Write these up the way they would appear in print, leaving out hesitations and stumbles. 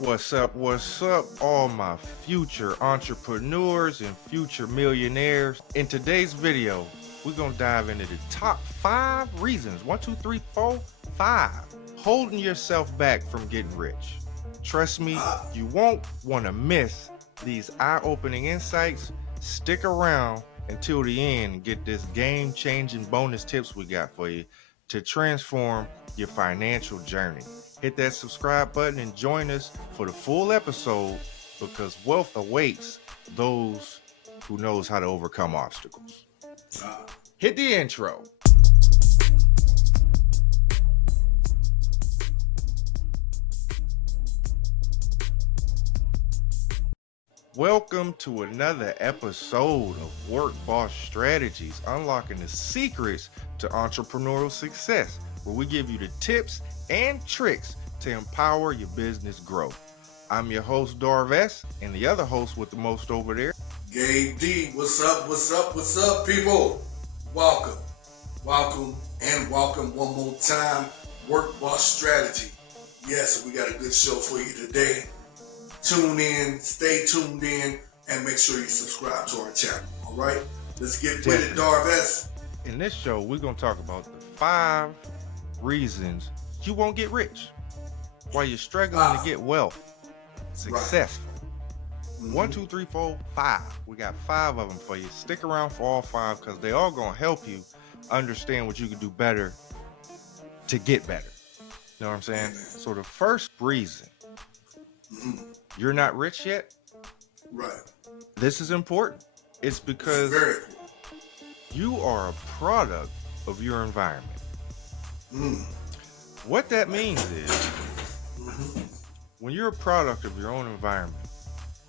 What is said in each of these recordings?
What's up, all my future entrepreneurs and future millionaires? In today's video, we're gonna dive into the top 5 reasons, 1, 2, 3, 4, 5, holding yourself back from getting rich. Trust me, you won't wanna miss these eye-opening insights. Stick around until the end and get this game-changing bonus tips we got for you to transform your financial journey. Hit that subscribe button and join us for the full episode, because wealth awaits those who knows how to overcome obstacles. Hit the intro. Welcome to another episode of Work Boss Strategies, unlocking the secrets to entrepreneurial success, where we give you the tips and tricks to empower your business growth. I'm your host, Darvest, and the other host with the most over there, Gabe D. What's up, people? Welcome one more time. Work Boss Strategy. Yes, we got a good show for you today. Tune in, stay tuned in, and make sure you subscribe to our channel. All right, let's get with it, Darvest. In this show, we're going to talk about the 5 reasons you won't get rich while you're struggling to get wealth successful. Right. 1, 2, 3, 4, 5. We got 5 of them for you. Stick around for all 5, because they all going to help you understand what you can do better to get better. You know what I'm saying? Amen. So the first reason you're not rich yet, right? This is important. It's because you are a product of your environment. What that means is, when you're a product of your own environment,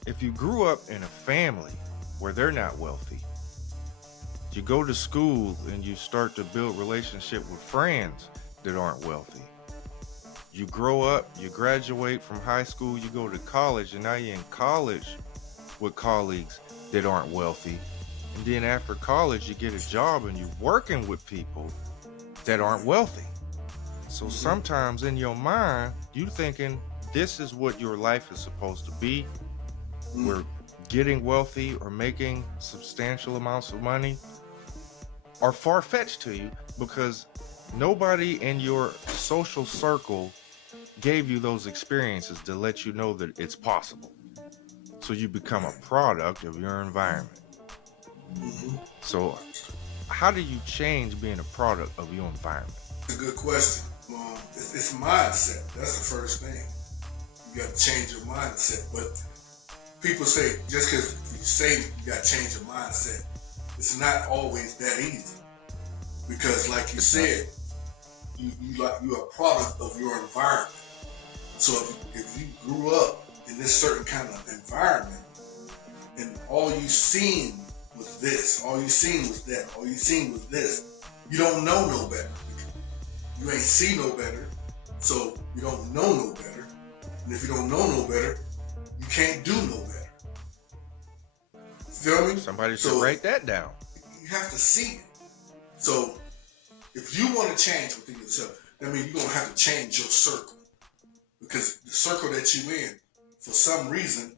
if you grew up in a family where they're not wealthy, you go to school and you start to build relationship with friends that aren't wealthy. You grow up, you graduate from high school, you go to college, and now you're in college with colleagues that aren't wealthy. And then after college, you get a job and you're working with people that aren't wealthy. So sometimes in your mind, you thinking this is what your life is supposed to be. Where getting wealthy or making substantial amounts of money are far-fetched to you, because nobody in your social circle gave you those experiences to let you know that it's possible. So you become a product of your environment. So how do you change being a product of your environment? It's a good question. It's mindset. That's the first thing. You got to change your mindset. But people say, just because you say you got to change your mindset, it's not always that easy. Because like you said, you're a product of your environment. So if you grew up in this certain kind of environment, and all you seen was this, all you seen was that, all you seen was this, you don't know no better. You ain't see no better, so you don't know no better. And if you don't know no better, you can't do no better. Feel me? Somebody should write that down. You have to see it. So if you want to change within yourself, that means you're going to have to change your circle. Because the circle that you in, for some reason,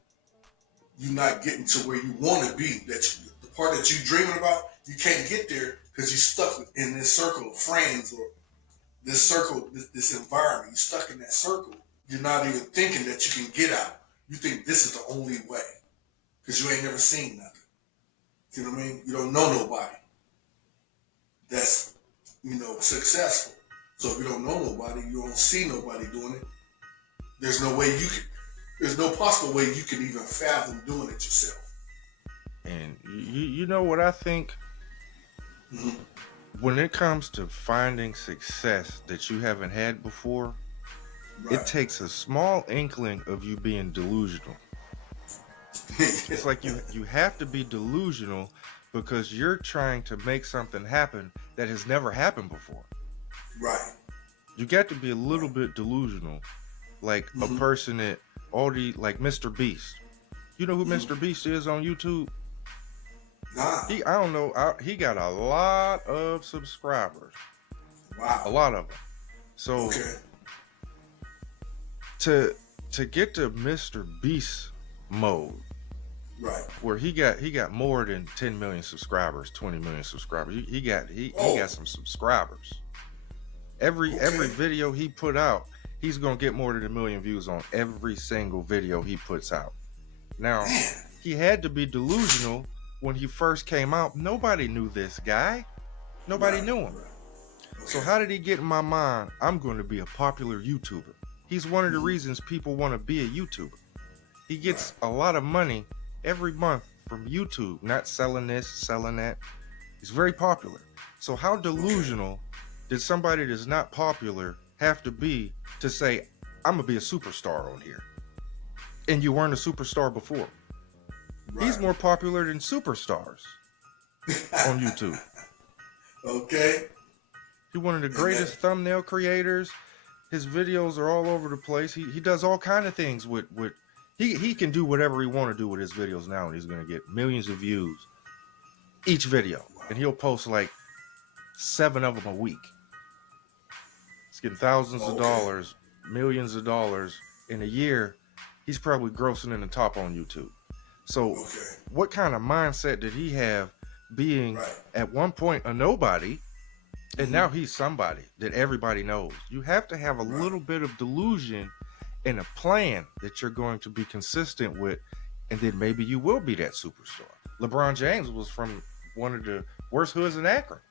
you're not getting to where you want to be. The part that you're dreaming about, you can't get there because you're stuck in this circle of friends, or this circle, this environment. You're stuck in that circle. You're not even thinking that you can get out. You think this is the only way because you ain't never seen nothing. You know what I mean? You don't know nobody that's, successful. So if you don't know nobody, you don't see nobody doing it, there's no possible way you can even fathom doing it yourself. And you know what I think? When it comes to finding success that you haven't had before, it takes a small inkling of you being delusional. It's like you have to be delusional, because you're trying to make something happen that has never happened before. Right. You got to be a little bit delusional, like a person that like Mr. Beast. You know who Mr. Beast is on YouTube? Nah. I don't know. He got a lot of subscribers. Wow. A lot of them. So to to get to Mr. Beast mode, Right. where he got more than 10 million subscribers, 20 million subscribers. He got some subscribers. Every video he put out, he's gonna get more than 1 million views on every single video he puts out. Now, he had to be delusional when he first came out. Nobody knew this guy. Nobody knew him. So how did he get in my mind? I'm going to be a popular YouTuber. He's one of the reasons people want to be a YouTuber. He gets a lot of money every month from YouTube, not selling this, selling that. He's very popular. So how delusional did somebody that's not popular have to be to say, I'm going to be a superstar on here? And you weren't a superstar before. He's more popular than superstars on YouTube. Okay. He's one of the greatest thumbnail creators. His videos are all over the place. He does all kind of things with he can do whatever he want to do with his videos now, and he's gonna get millions of views each video. And he'll post like 7 of them a week. He's getting thousands of dollars, millions of dollars in a year. He's probably grossing in the top on YouTube. So what kind of mindset did he have being at one point a nobody, and now he's somebody that everybody knows? You have to have a little bit of delusion and a plan that you're going to be consistent with, and then maybe you will be that superstar. LeBron James was from one of the worst hoods in Akron.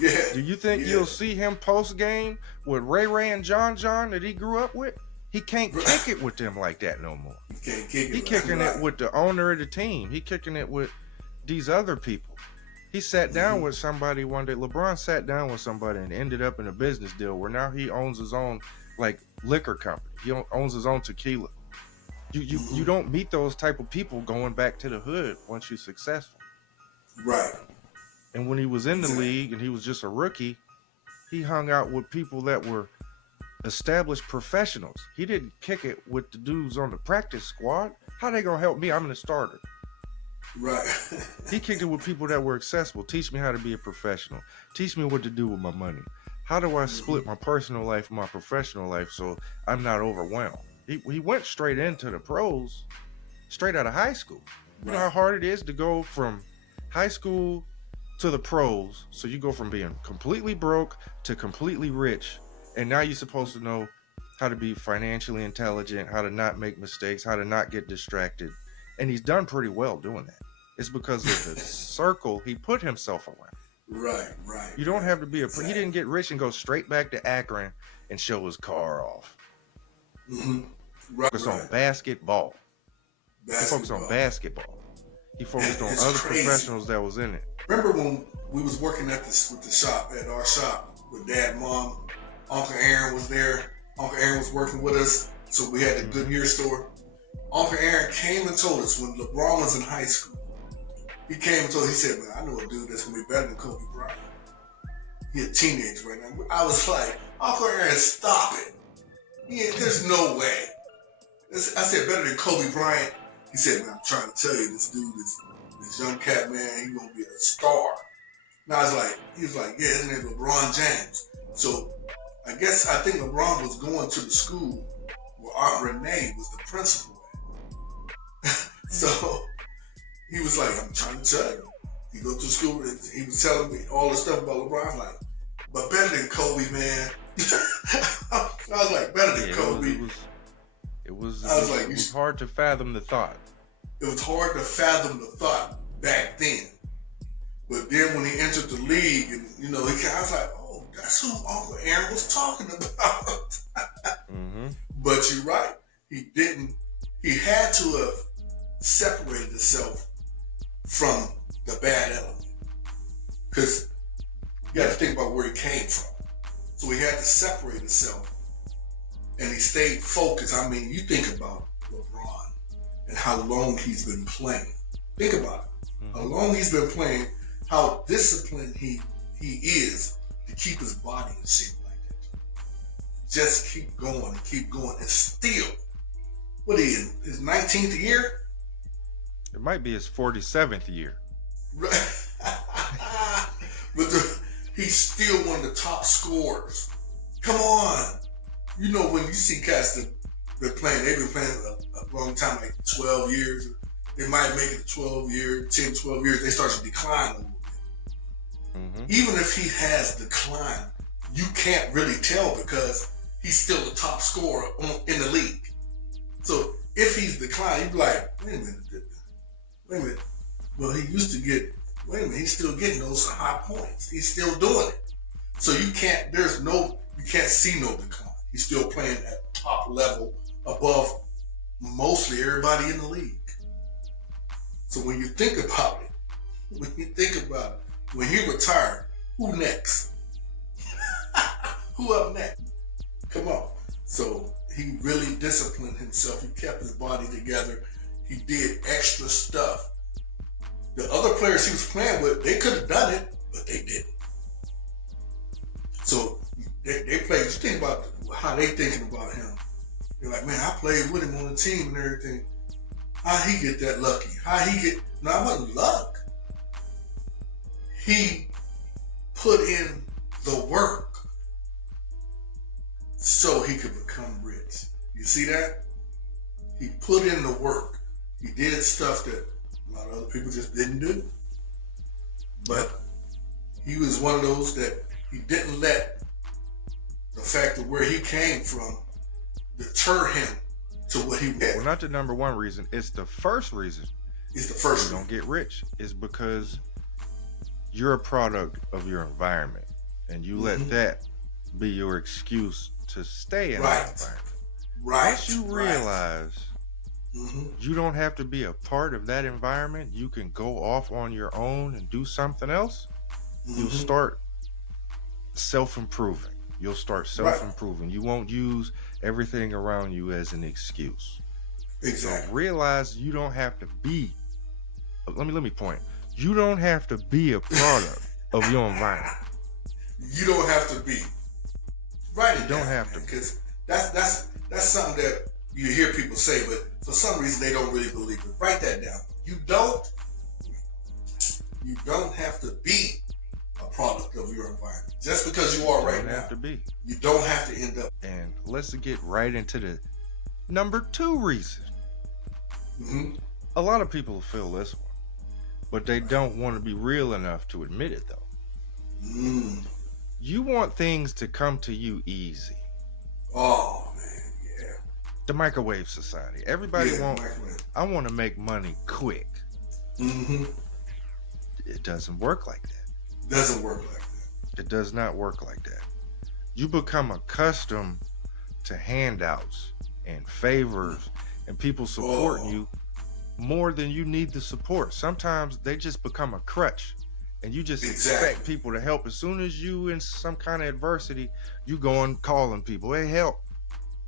Yeah. Do you think you'll see him post game with Ray and John that he grew up with? He can't kick it with them like that no more. He can't kick it. He kicking it with the owner of the team. He kicking it with these other people. He sat down with somebody one day. LeBron sat down with somebody and ended up in a business deal where now he owns his own like liquor company. He owns his own tequila. You don't meet those type of people going back to the hood once you're successful. Right. And when he was in the league and he was just a rookie, he hung out with people that were established professionals. He didn't kick it with the dudes on the practice squad. How they gonna help me? I'm the starter. Right. He kicked it with people that were accessible. Teach me how to be a professional. Teach me what to do with my money. How do I split my personal life from my professional life so I'm not overwhelmed? He went straight into the pros, straight out of high school. You know how hard it is to go from high school to the pros. So you go from being completely broke to completely rich. And now you're supposed to know how to be financially intelligent, how to not make mistakes, how to not get distracted. And he's done pretty well doing that. It's because of the circle he put himself around. Right. You don't have to be he didn't get rich and go straight back to Akron and show his car off. Focus on basketball. He focused on basketball. He focused on other professionals that was in it. Remember when we was working at with the shop, at our shop, with Dad, Mom, Uncle Aaron was there. Uncle Aaron was working with us, so we had the Goodyear store. Uncle Aaron came and told us when LeBron was in high school. He came and told us, he said, man, I know a dude that's going to be better than Kobe Bryant. He's a teenager right now. I was like, Uncle Aaron, stop it. There's no way. I said, better than Kobe Bryant. He said, man, I'm trying to tell you, this dude, this young cat, man, he's going to be a star. Now he was like, yeah, his name is LeBron James. So I think LeBron was going to the school where Aunt Renee was the principal at. So he was like, I'm trying to tell you. He go to school and he was telling me all the stuff about LeBron. I'm like, but better than Kobe, man. I was like, better than Kobe. It was hard to fathom the thought. It was hard to fathom the thought back then. But then when he entered the league, and I was like, oh, that's who Uncle Aaron was talking about. But you're right. He didn't. He had to have separated himself from the bad element. Because you got to think about where he came from. So he had to separate himself. And he stayed focused. I mean, you think about LeBron and how long he's been playing. Think about it. How long he's been playing, how disciplined he is to keep his body in shape like that. Just keep going and still, what are he in, his 19th year? It might be his 47th year. But he's still one of the top scorers. Come on. When you see cats They've been playing a long time, like 12 years. They might make it 12 years, 10, 12 years. They start to decline a little bit. Mm-hmm. Even if he has declined, you can't really tell because he's still the top scorer in the league. So if he's declined, you'd be like, wait a minute. Well, he used to get, he's still getting those high points. He's still doing it. So you can't see no decline. He's still playing at top level above mostly everybody in the league. So when you think about it, when he retired, who next? Who up next? Come on. So he really disciplined himself. He kept his body together. He did extra stuff. The other players he was playing with, they could have done it, but they didn't. So they played. You think about how they thinking about him. They're like, man, I played with him on the team and everything. How he get that lucky? No, it wasn't luck. He put in the work so he could become rich. You see that? He put in the work. He did stuff that a lot of other people just didn't do. But he was one of those that he didn't let the fact of where he came from deter him to what he did. Well, not the number one reason. It's the first reason. It's the first you don't get rich. It's because you're a product of your environment, and you let that be your excuse to stay in that environment. Right. Once you realize you don't have to be a part of that environment, you can go off on your own and do something else. You'll start self-improving. You'll start self-improving. You won't use everything around you as an excuse. Exactly. So realize you don't have to be. Let me point. You don't have to be a product of your environment. You don't have to be. Write it You don't down, have to, because that's something that you hear people say, but for some reason they don't really believe it. Write that down. You don't have to be a product of your environment. Just because you are right now. You don't have to be. You don't have to end up. And let's get right into the number 2 reason. A lot of people feel this one, but they don't want to be real enough to admit it though. You want things to come to you easy. Oh man, yeah. The microwave society. Everybody I want to make money quick. It doesn't work like that. Doesn't work like that. It does not work like that. You become accustomed to handouts and favors and people supporting you more than you need the support. Sometimes they just become a crutch, and you just expect people to help. As soon as you in some kind of adversity, you go and calling people, hey, help.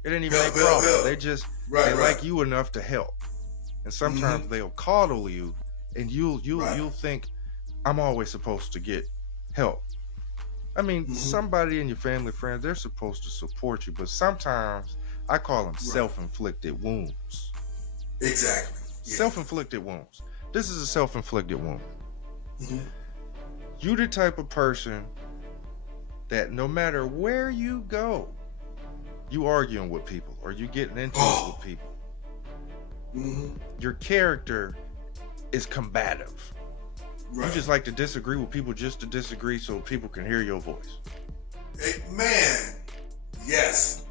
It ain't even a problem. They just they like you enough to help. And sometimes they'll coddle you, and you'll think, I'm always supposed to get help. I mean, somebody in your family, friends, they're supposed to support you, but sometimes I call them self-inflicted wounds. Exactly. Yeah. Self-inflicted wounds. This is a self-inflicted wound. You the type of person that no matter where you go, you arguing with people or you getting into it with people. Your character is combative. You just like to disagree with people just to disagree so people can hear your voice. Hey, man, yes.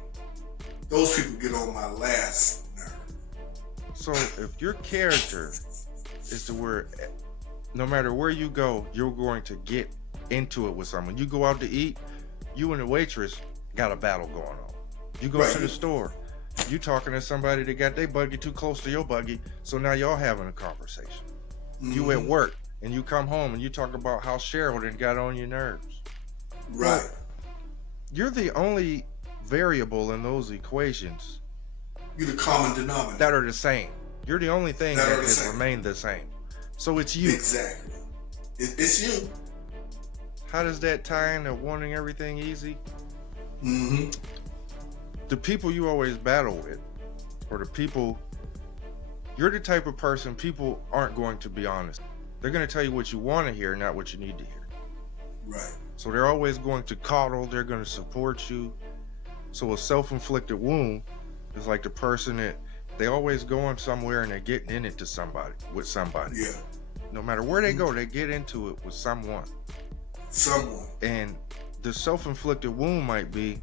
Those people get on my last nerve. So if your character is to where no matter where you go, you're going to get into it with someone. You go out to eat, you and the waitress got a battle going on. You go to the store, you talking to somebody that got their buggy too close to your buggy, so now y'all having a conversation. You at work, and you come home and you talk about how Cheryl done got on your nerves. Right. You're the only variable in those equations. You're the common denominator. That are the same. You're the only thing that has remained the same. So it's you. Exactly. It's you. How does that tie into wanting everything easy? The people you always battle with, or the people, you're the type of person people aren't going to be honest. They're going to tell you what you want to hear, not what you need to hear. Right. So they're always going to coddle. They're going to support you. So a self-inflicted wound, It's like the person that they always going somewhere and they're getting in it to somebody with somebody. Yeah. No matter where they go, they get into it with someone. Someone. And the self-inflicted wound might be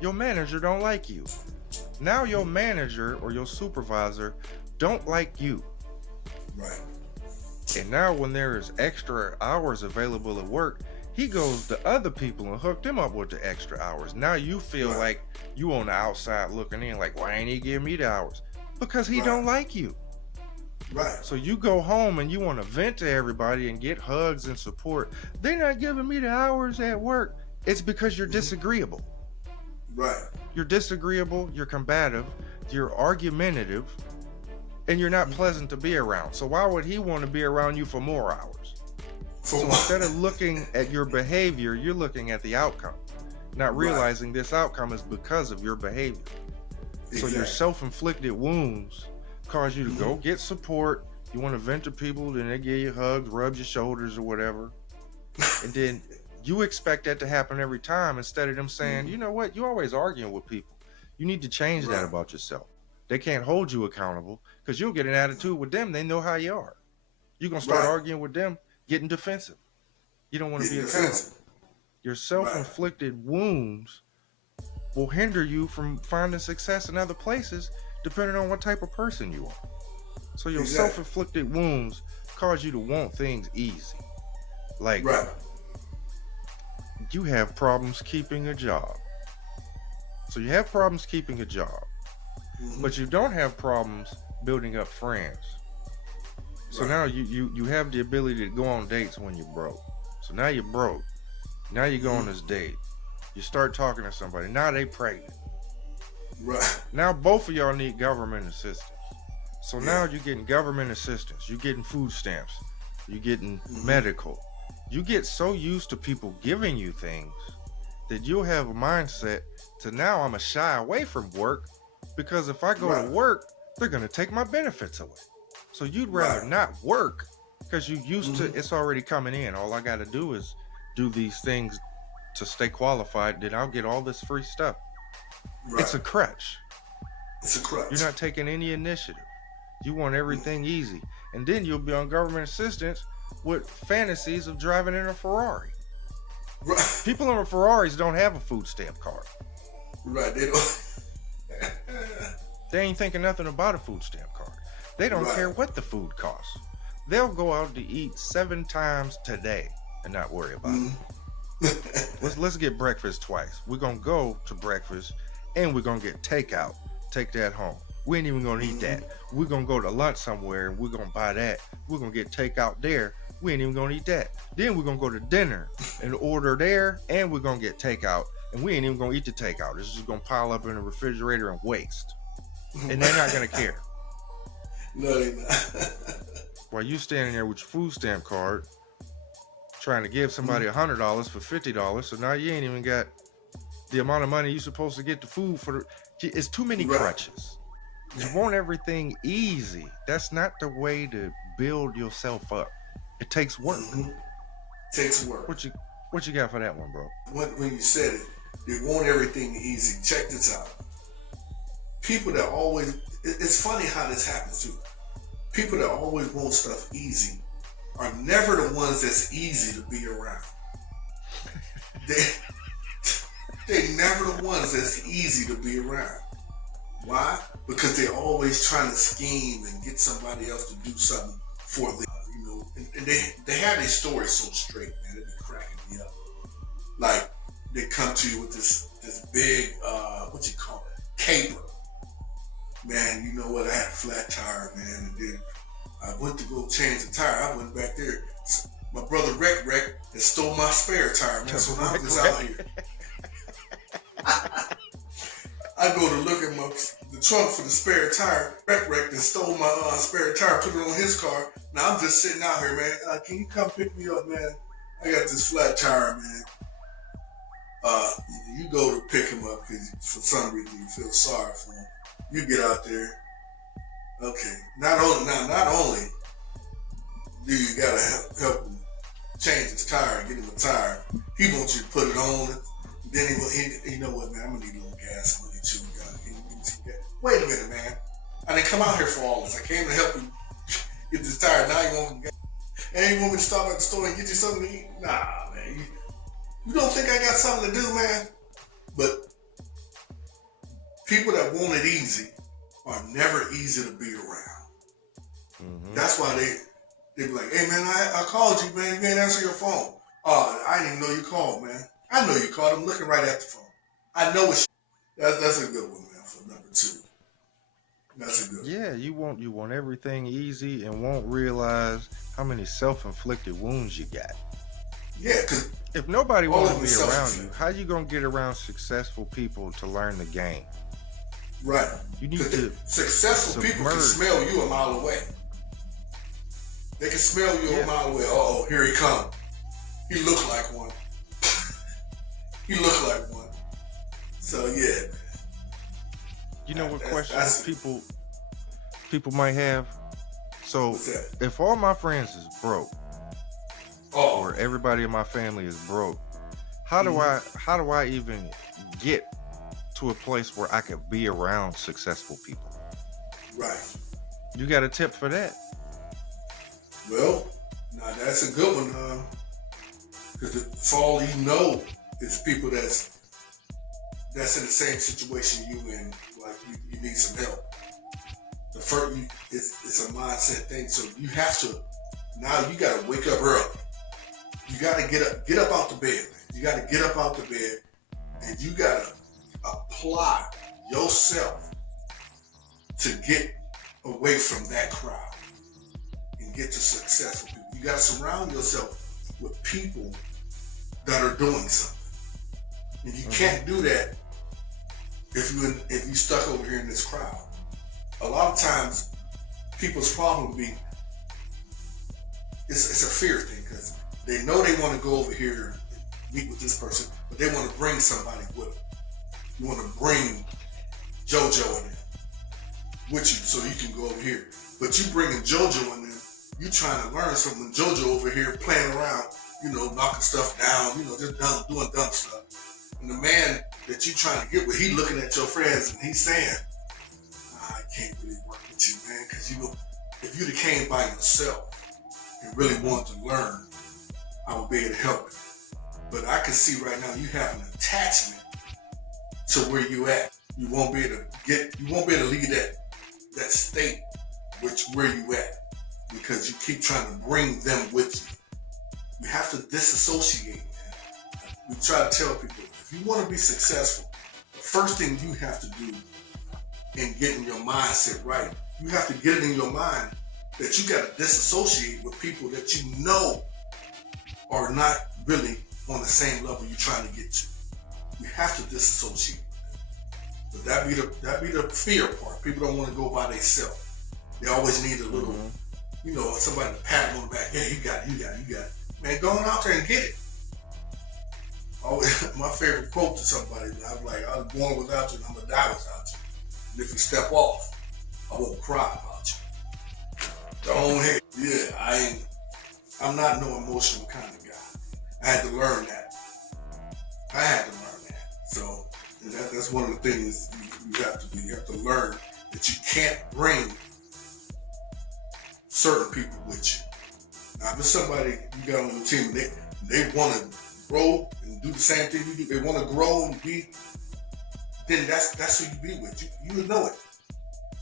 your manager don't like you. Now your manager or your supervisor don't like you. Right. And now when there is extra hours available at work, he goes to other people and hook them up with the extra hours. Now you feel like you on the outside looking in, like, why ain't he giving me the hours? Because he don't like you. Right. So you go home and you want to vent to everybody and get hugs and support. They're not giving me the hours at work. It's because you're disagreeable. Right. You're disagreeable, you're combative, you're argumentative, and you're not pleasant to be around. So why would he want to be around you for more hours? So instead of looking at your behavior, you're looking at the outcome, not realizing this outcome is because of your behavior. So your self-inflicted wounds cause you to go get support. You want to vent to people, then they give you hugs, rub your shoulders or whatever. And then you expect that to happen every time instead of them saying, you know what, you always arguing with people. You need to change that about yourself. They can't hold you accountable because you'll get an attitude with them. They know how you are. You're going to start arguing with them, getting defensive. You don't want to be accountable. Your self-inflicted wounds will hinder you from finding success in other places depending on what type of person you are. So your self-inflicted wounds cause you to want things easy. Like, you have problems keeping a job. So you have problems keeping a job, but you don't have problems building up friends. So now you have the ability to go on dates when you're broke. So now you're broke. Now you go on this date. You start talking to somebody. Now they pregnant. Right. Now both of y'all need government assistance. So now you're getting government assistance. You're getting food stamps. You're getting medical. You get so used to people giving you things that you'll have a mindset to now I'm going to shy away from work because if I go to work, they're going to take my benefits away. So you'd rather not work because you used to, it's already coming in. All I got to do is do these things to stay qualified. Then I'll get all this free stuff. It's a crutch. It's a crutch. You're not taking any initiative. You want everything easy. And then you'll be on government assistance with fantasies of driving in a Ferrari. Right. People in Ferraris don't have a food stamp card. Right. They don't. They ain't thinking nothing about a food stamp card. They don't care what the food costs. They'll go out to eat 7 times today and not worry about it. Let's get breakfast twice. We're gonna go to breakfast and we're gonna get takeout. Take that home. We ain't even gonna eat that. We're gonna go to lunch somewhere and we're gonna buy that. We're gonna get takeout there. We ain't even gonna eat that. Then we're gonna go to dinner and order there and we're gonna get takeout. And we ain't even gonna eat the takeout. It's just gonna pile up in the refrigerator and waste. And they're not gonna care. No, they're not. While you standing there with your food stamp card trying to give somebody $100 for $50, so now you ain't even got the amount of money you're supposed to get the food for. It's too many crutches. You want everything easy. That's not the way to build yourself up. It takes work. Takes work. What you got for that one, bro? When you said it, they want everything easy. Check this out. People that always, it's funny how this happens too. People that always want stuff easy are never the ones that's easy to be around. They're never the ones that's easy to be around. Why? Because they're always trying to scheme and get somebody else to do something for them. You know, and they have their story so straight, man. They be cracking me up. Like they come to you with this big what you call it, caper. Man, you know what? I had a flat tire, man, and then I went to go change the tire. I went back there. My brother wrecked and stole my spare tire, man. So now I'm just out here. I go to look at the trunk for the spare tire. Wrecked and stole my spare tire, put it on his car. Now I'm just sitting out here, man. Can you come pick me up, man? I got this flat tire, man. You go to pick him up because for some reason you feel sorry for him. You get out there. Okay. Not only do you gotta help him change his tire and get him a tire, he wants you to put it on. Then he you know what, man? I'm gonna need a little gas money too. Can you give me some gas? Wait a minute, man. I didn't come out here for all this. I came to help you get this tire. Now you want me and you want me to stop at the store and get you something to eat? Nah, man. You don't think I got something to do, man? But people that want it easy are never easy to be around. Mm-hmm. That's why they be like, hey, man, I called you, man. You didn't answer your phone. Oh, I didn't even know you called, man. I know you called. I'm looking right at the phone. I know it's that's a good one, man, for number 2. That's a good one. Yeah, you want everything easy and won't realize how many self-inflicted wounds you got. Yeah, because if nobody wants to be around you, how you gonna get around successful people to learn the game? Right. You need to successful people can smell you a mile away. They can smell you a mile away. Oh, here he comes. He looked like one. He looked like one. So yeah. You know what questions people might have? So if all my friends is broke, or everybody in my family is broke, how do I even get to a place where I could be around successful people? Right. You got a tip for that? Well, now that's a good one, because for all you know, it's people that's in the same situation you in. Like you need some help. The first, it's a mindset thing. So you have to now. You got to wake up early. You got to get up out the bed. Man. You got to get up out the bed, and you got to apply yourself to get away from that crowd and get to successful people. You got to surround yourself with people that are doing something, and you can't do that if you stuck over here in this crowd. A lot of times, people's problem be it's a fear thing because they know they want to go over here and meet with this person, but they want to bring somebody with them. You want to bring JoJo in there with you so you can go over here. But you bringing JoJo in there, you trying to learn something. When JoJo over here playing around, knocking stuff down, just doing dumb stuff. And the man that you trying to get with, he looking at your friends and he's saying, I can't really work with you, man, because if you'd have came by yourself and really wanted to learn, I would be able to help you. But I can see right now you have an attachment to where you at. You won't be able to leave that state where you at because you keep trying to bring them with you. You have to disassociate, man. We try to tell people, if you want to be successful, the first thing you have to do in getting your mindset right, you have to get it in your mind that you got to disassociate with people that you know are not really on the same level you're trying to get to. You have to disassociate. But that be the fear part. People don't want to go by themselves. They always need a little, somebody to pat them on the back. Yeah, you got it. Man, go on out there and get it. Always, my favorite quote to somebody, I was like, I was born without you and I'm going to die without you. And if you step off, I won't cry about you. Don't hate. Yeah, I'm not no emotional kind of guy. I had to learn that. So that's one of the things you have to do. You have to learn that you can't bring certain people with you. Now, if it's somebody you got on your team, they want to grow and do the same thing you do. They want to grow and be. Then that's who you be with. You would know it.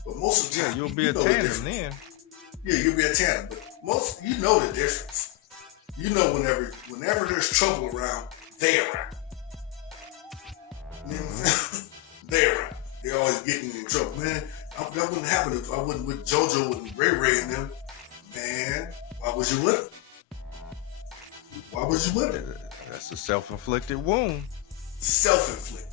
But most of the time, you'll be a tandem then. Yeah, you'll be a tandem. But you know the difference. You know whenever there's trouble around, they around. You know what I'm saying? They around. They always getting in trouble. Man, that wouldn't happen if I wasn't with JoJo and Ray Ray and them. Man, why was you with them? That's a self-inflicted wound. Self-inflicted.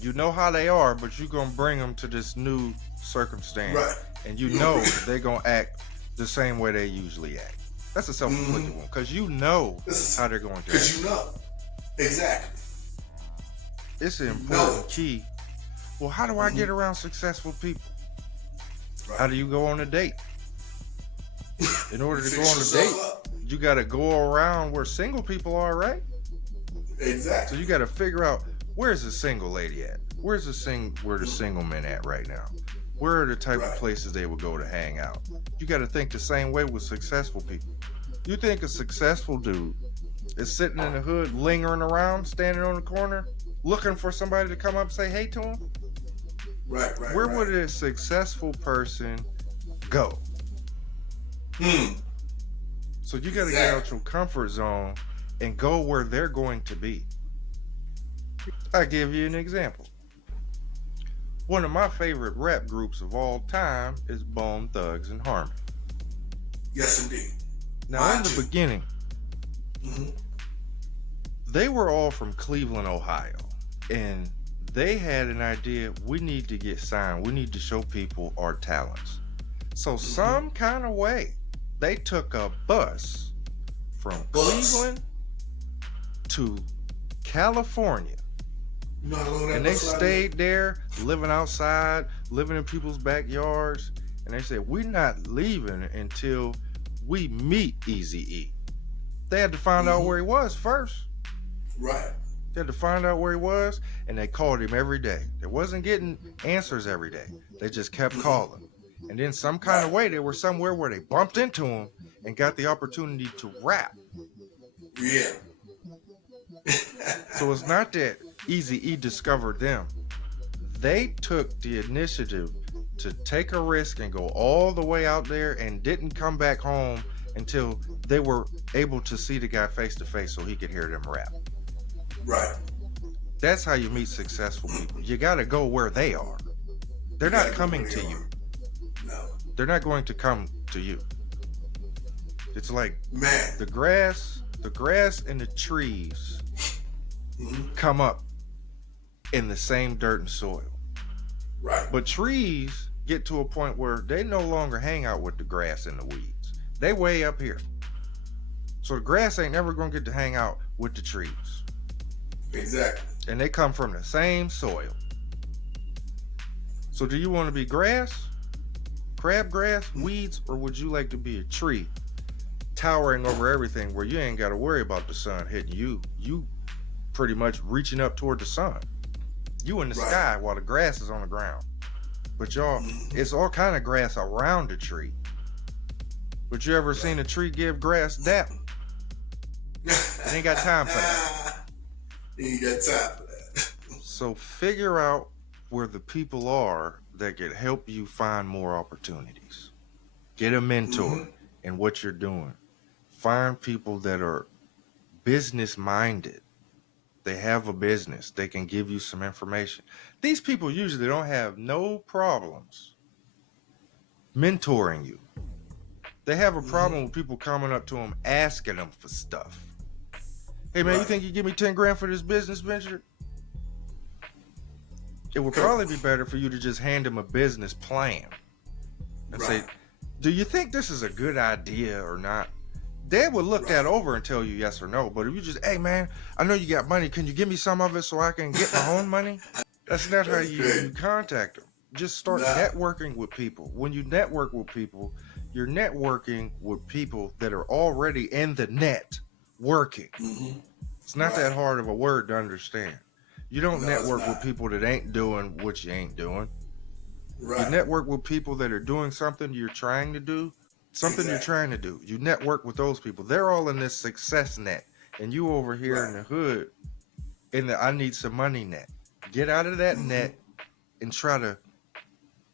You know how they are, but you're going to bring them to this new circumstance. Right. And you know they're going to act the same way they usually act. That's a self-inflicted wound because you know how they're going to act. Because you know. Exactly. It's an important key. Well, how do I get around successful people? Right. How do you go on a date? In order to go on a date, you got to go around where single people are, right? Exactly. So you got to figure out, where's the single lady at? where the single men at right now? Where are the type of places they would go to hang out? You got to think the same way with successful people. You think a successful dude is sitting in the hood, lingering around, standing on the corner, looking for somebody to come up and say hey to him? Right. Where would a successful person go? So you got to get out your comfort zone and go where they're going to be. I'll give you an example. One of my favorite rap groups of all time is Bone Thugs and Harmony. Yes, indeed. Now, in the beginning, they were all from Cleveland, Ohio, and they had an idea: we need to get signed. We need to show people our talents. So some kind of way, they took a bus from Cleveland to California. And they stayed there, living outside, living in people's backyards. And they said, we're not leaving until we meet Eazy-E. They had to find out where he was first. Right. They had to find out where he was, and they called him every day. They wasn't getting answers every day. They just kept calling. And then some kind of way, they were somewhere where they bumped into him and got the opportunity to rap. Yeah. So it's not that Eazy-E discovered them. They took the initiative to take a risk and go all the way out there and didn't come back home until they were able to see the guy face to face so he could hear them rap. Right. That's how you meet successful people. You got to go where they are. They're not coming to you. No. They're not going to come to you. It's like the grass and the trees come up in the same dirt and soil. Right. But trees get to a point where they no longer hang out with the grass and the weeds. They way up here. So the grass ain't never going to get to hang out with the trees. Exactly. And they come from the same soil. So do you want to be grass, crabgrass, weeds, or would you like to be a tree towering over everything where you ain't got to worry about the sun hitting you? You pretty much reaching up toward the sun. You in the sky while the grass is on the ground. But y'all, it's all kind of grass around the tree. But you ever seen a tree give grass dap? It ain't got time for that. Ain't got time for that. So figure out where the people are that can help you find more opportunities. Get a mentor in what you're doing. Find people that are business minded. They have a business. They can give you some information. These people usually don't have no problems mentoring you. They have a problem with people coming up to them asking them for stuff. Hey man, you think you give me 10 grand for this business venture? It would probably be better for you to just hand them a business plan and say, do you think this is a good idea or not? They would look that over and tell you yes or no. But if you just, hey man, I know you got money. Can you give me some of it so I can get my own money? That's not how you contact them. Just start networking with people. When you network with people, you're networking with people that are already in the net working. It's not that hard of a word to understand. You don't network with people that ain't doing what you ain't doing. You network with people that are doing something you're trying to do. You're trying to do. You network with those people. They're all in this success net. And you over here in the hood, in the I need some money net. Get out of that net and try to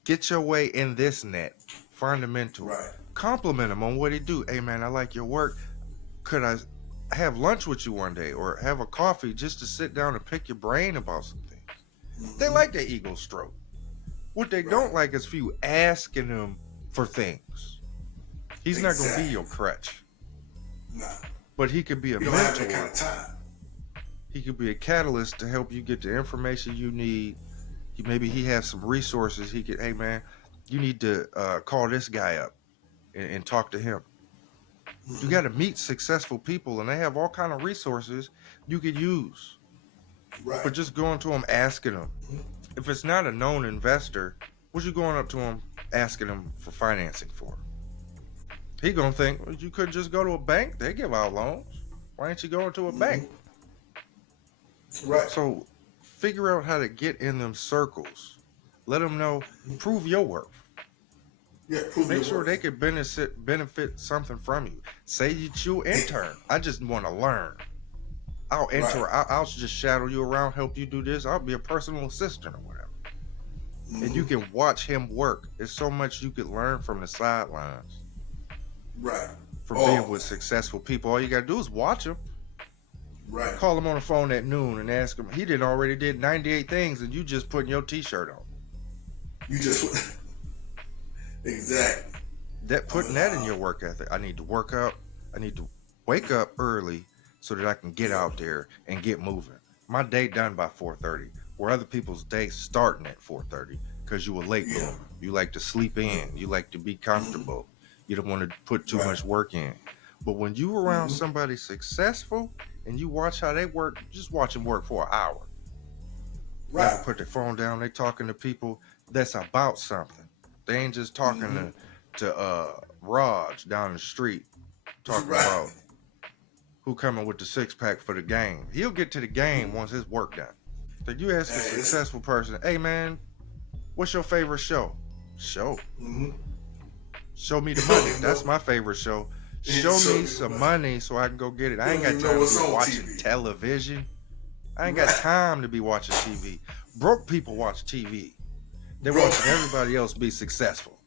get your way in this net. Find a mentor. Compliment him on what he do. Hey man, I like your work. Could I have lunch with you one day or have a coffee just to sit down and pick your brain about some things? They like the ego stroke. What they don't like is for you asking them for things. He's not going to be your crutch. But he could be a mentor. Have that kind of time. He could be a catalyst to help you get the information you need. Maybe he has some resources. He could, hey man, you need to call this guy up and talk to him. You got to meet successful people, and they have all kind of resources you could use. But just going to them, asking them. If it's not a known investor, what you going up to him asking him for financing for? He gonna think, well, you could just go to a bank. They give out loans. Why ain't you going to a bank? So figure out how to get in them circles. Let them know, prove your worth. Yeah, prove Make your sure worth. they could benefit something from you. Say that you intern. I just want to learn. I'll enter. Right. I'll just shadow you around, help you do this. I'll be a personal assistant or whatever. And you Mm-hmm. can watch him work. There's so much you could learn from the sidelines, Right. from being Oh, with successful people. All you gotta do is watch him. right. Call him on the phone at noon and ask him. He already did 98 things, and you just putting your T-shirt on. You just exactly. That putting that in your work ethic. I need to work up. I need to wake up early so that I can get out there and get moving. My day done by 4:30, where other people's day starting at 4:30 because you a late Yeah. bloomer. You like to sleep in. You like to be comfortable. You don't want to put too Right. much work in. But when you around Mm-hmm. somebody successful and you watch how they work, just watch them work for an hour. Right. Never put their phone down. They talking to people that's about something. They ain't just talking Mm-hmm. to Raj down the street talking Right. about who coming with the 6-pack for the game. He'll get to the game once his work done. So you ask a Hey, it's- successful person, hey man, what's your favorite show? Show. Mm-hmm. Show me the money. That's my favorite show. Show Show me me some the money so I can go get it. I ain't Don't got even know time to what's be on watching TV. television. I ain't got Right. time to be watching TV. Broke people watch TV. They're Bro. watching everybody else be successful.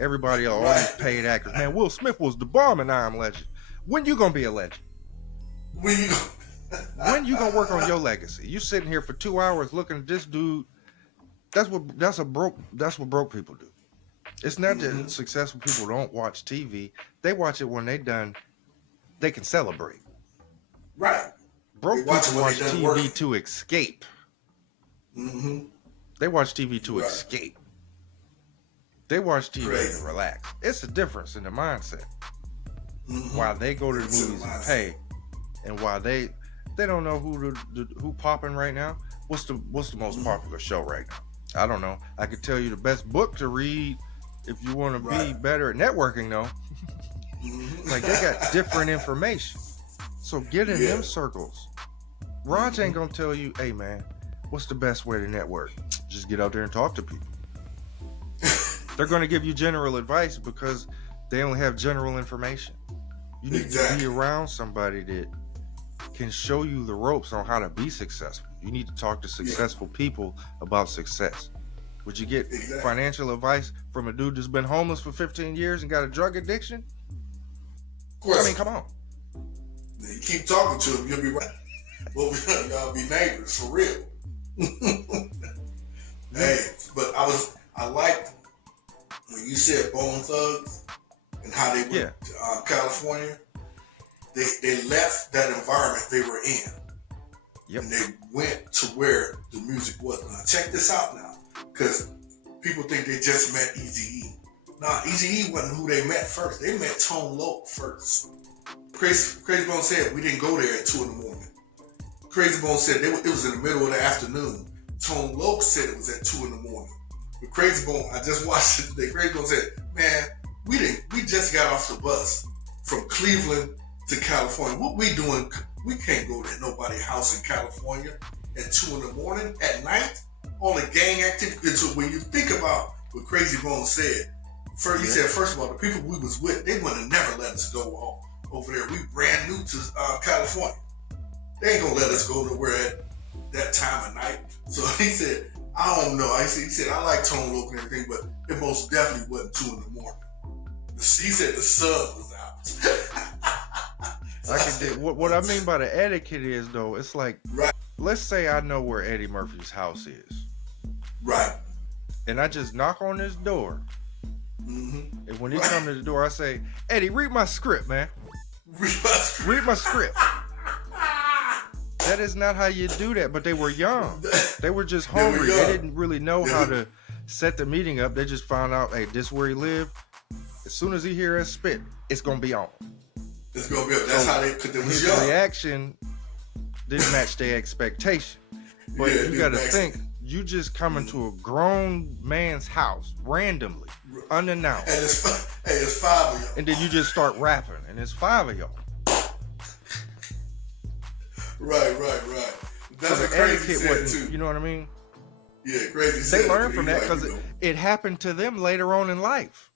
Everybody else, all Right. these paid actors. Man, Will Smith was the bomb and I Am Legend. When you gonna be a legend? When you When you gonna work on your legacy? You sitting here for 2 hours looking at this dude. That's what broke people do. It's not Mm-hmm. that successful people don't watch TV. They watch it when they done. They can celebrate. Right. Broke They watch people it when watch they done TV working. to escape. Mm-hmm. They watch TV to Right. escape. They watch TV Crazy. to relax. It's a difference in the mindset. Mm-hmm. Why they go to the It's in the movies and mindset. pay, and why they don't know who popping right now. What's the most Mm-hmm. popular show right now? I don't know. I could tell you the best book to read if you want to be Right. better at networking though. Mm-hmm. Like they got different information. So get in Yeah. them circles. Raj ain't gonna tell you, hey man, what's the best way to network? Just get out there and talk to people. They're gonna give you general advice because they only have general information. You need to Exactly. be around somebody that can show you the ropes on how to be successful. You need to talk to successful people about success. Would you get Exactly. financial advice from a dude that's been homeless for 15 years and got a drug addiction? Of course. I mean, come on. You keep talking to him, you'll be right. Well, y'all be neighbors for real. Hey, but I liked when you said Bone Thugs and how they went Yeah. to California. They left that environment they were in. Yep. And they went to where the music was. Now check this out now, because people think they just met Eazy-E. Nah, Eazy-E wasn't who they met first. They met Tone Loc first. Crazy Bone said we didn't go there at 2 in the morning. Crazy Bone said it was in the middle of the afternoon. Tone Loc said it was at 2 in the morning. But Crazy Bone, I just watched it today. Crazy Bone said, man, we just got off the bus from Cleveland to California. What we doing? We can't go to nobody's house in California at 2 in the morning at night on a gang activity. And so when you think about what Crazy Bone said, first he said, first of all, the people we was with, they would have never let us go over there. We brand new to California. They ain't gonna let us go nowhere at that time of night. So he said, I don't know. He said, I like Tone Loc and everything, but it most definitely wasn't 2 in the morning. He said the sun was out. I can do, what I mean by the etiquette is though, it's like, Right. let's say I know where Eddie Murphy's house is, Right. and I just knock on his door, Mm-hmm. and when he Right. come to the door, I say, Eddie, read my script, man. Read my script. That is not how you do that, but they were young. They were just They were hungry. young. They didn't really know how to set the meeting up. They just found out, hey, this where he lived. As soon as he hear us spit, it's gonna be on. It's gonna be. That's how they. Cause they was His young. reaction didn't match their expectation. But Yeah, you gotta exactly. think, you just coming to a grown man's house randomly, unannounced, And it's 5 of y'all. and then you just start rapping, and it's 5 of y'all. Right. That's so what the Crazy etiquette said wasn't, too. you know what I mean? Yeah, Crazy said They learned it, from he that like, because it happened to them later on in life.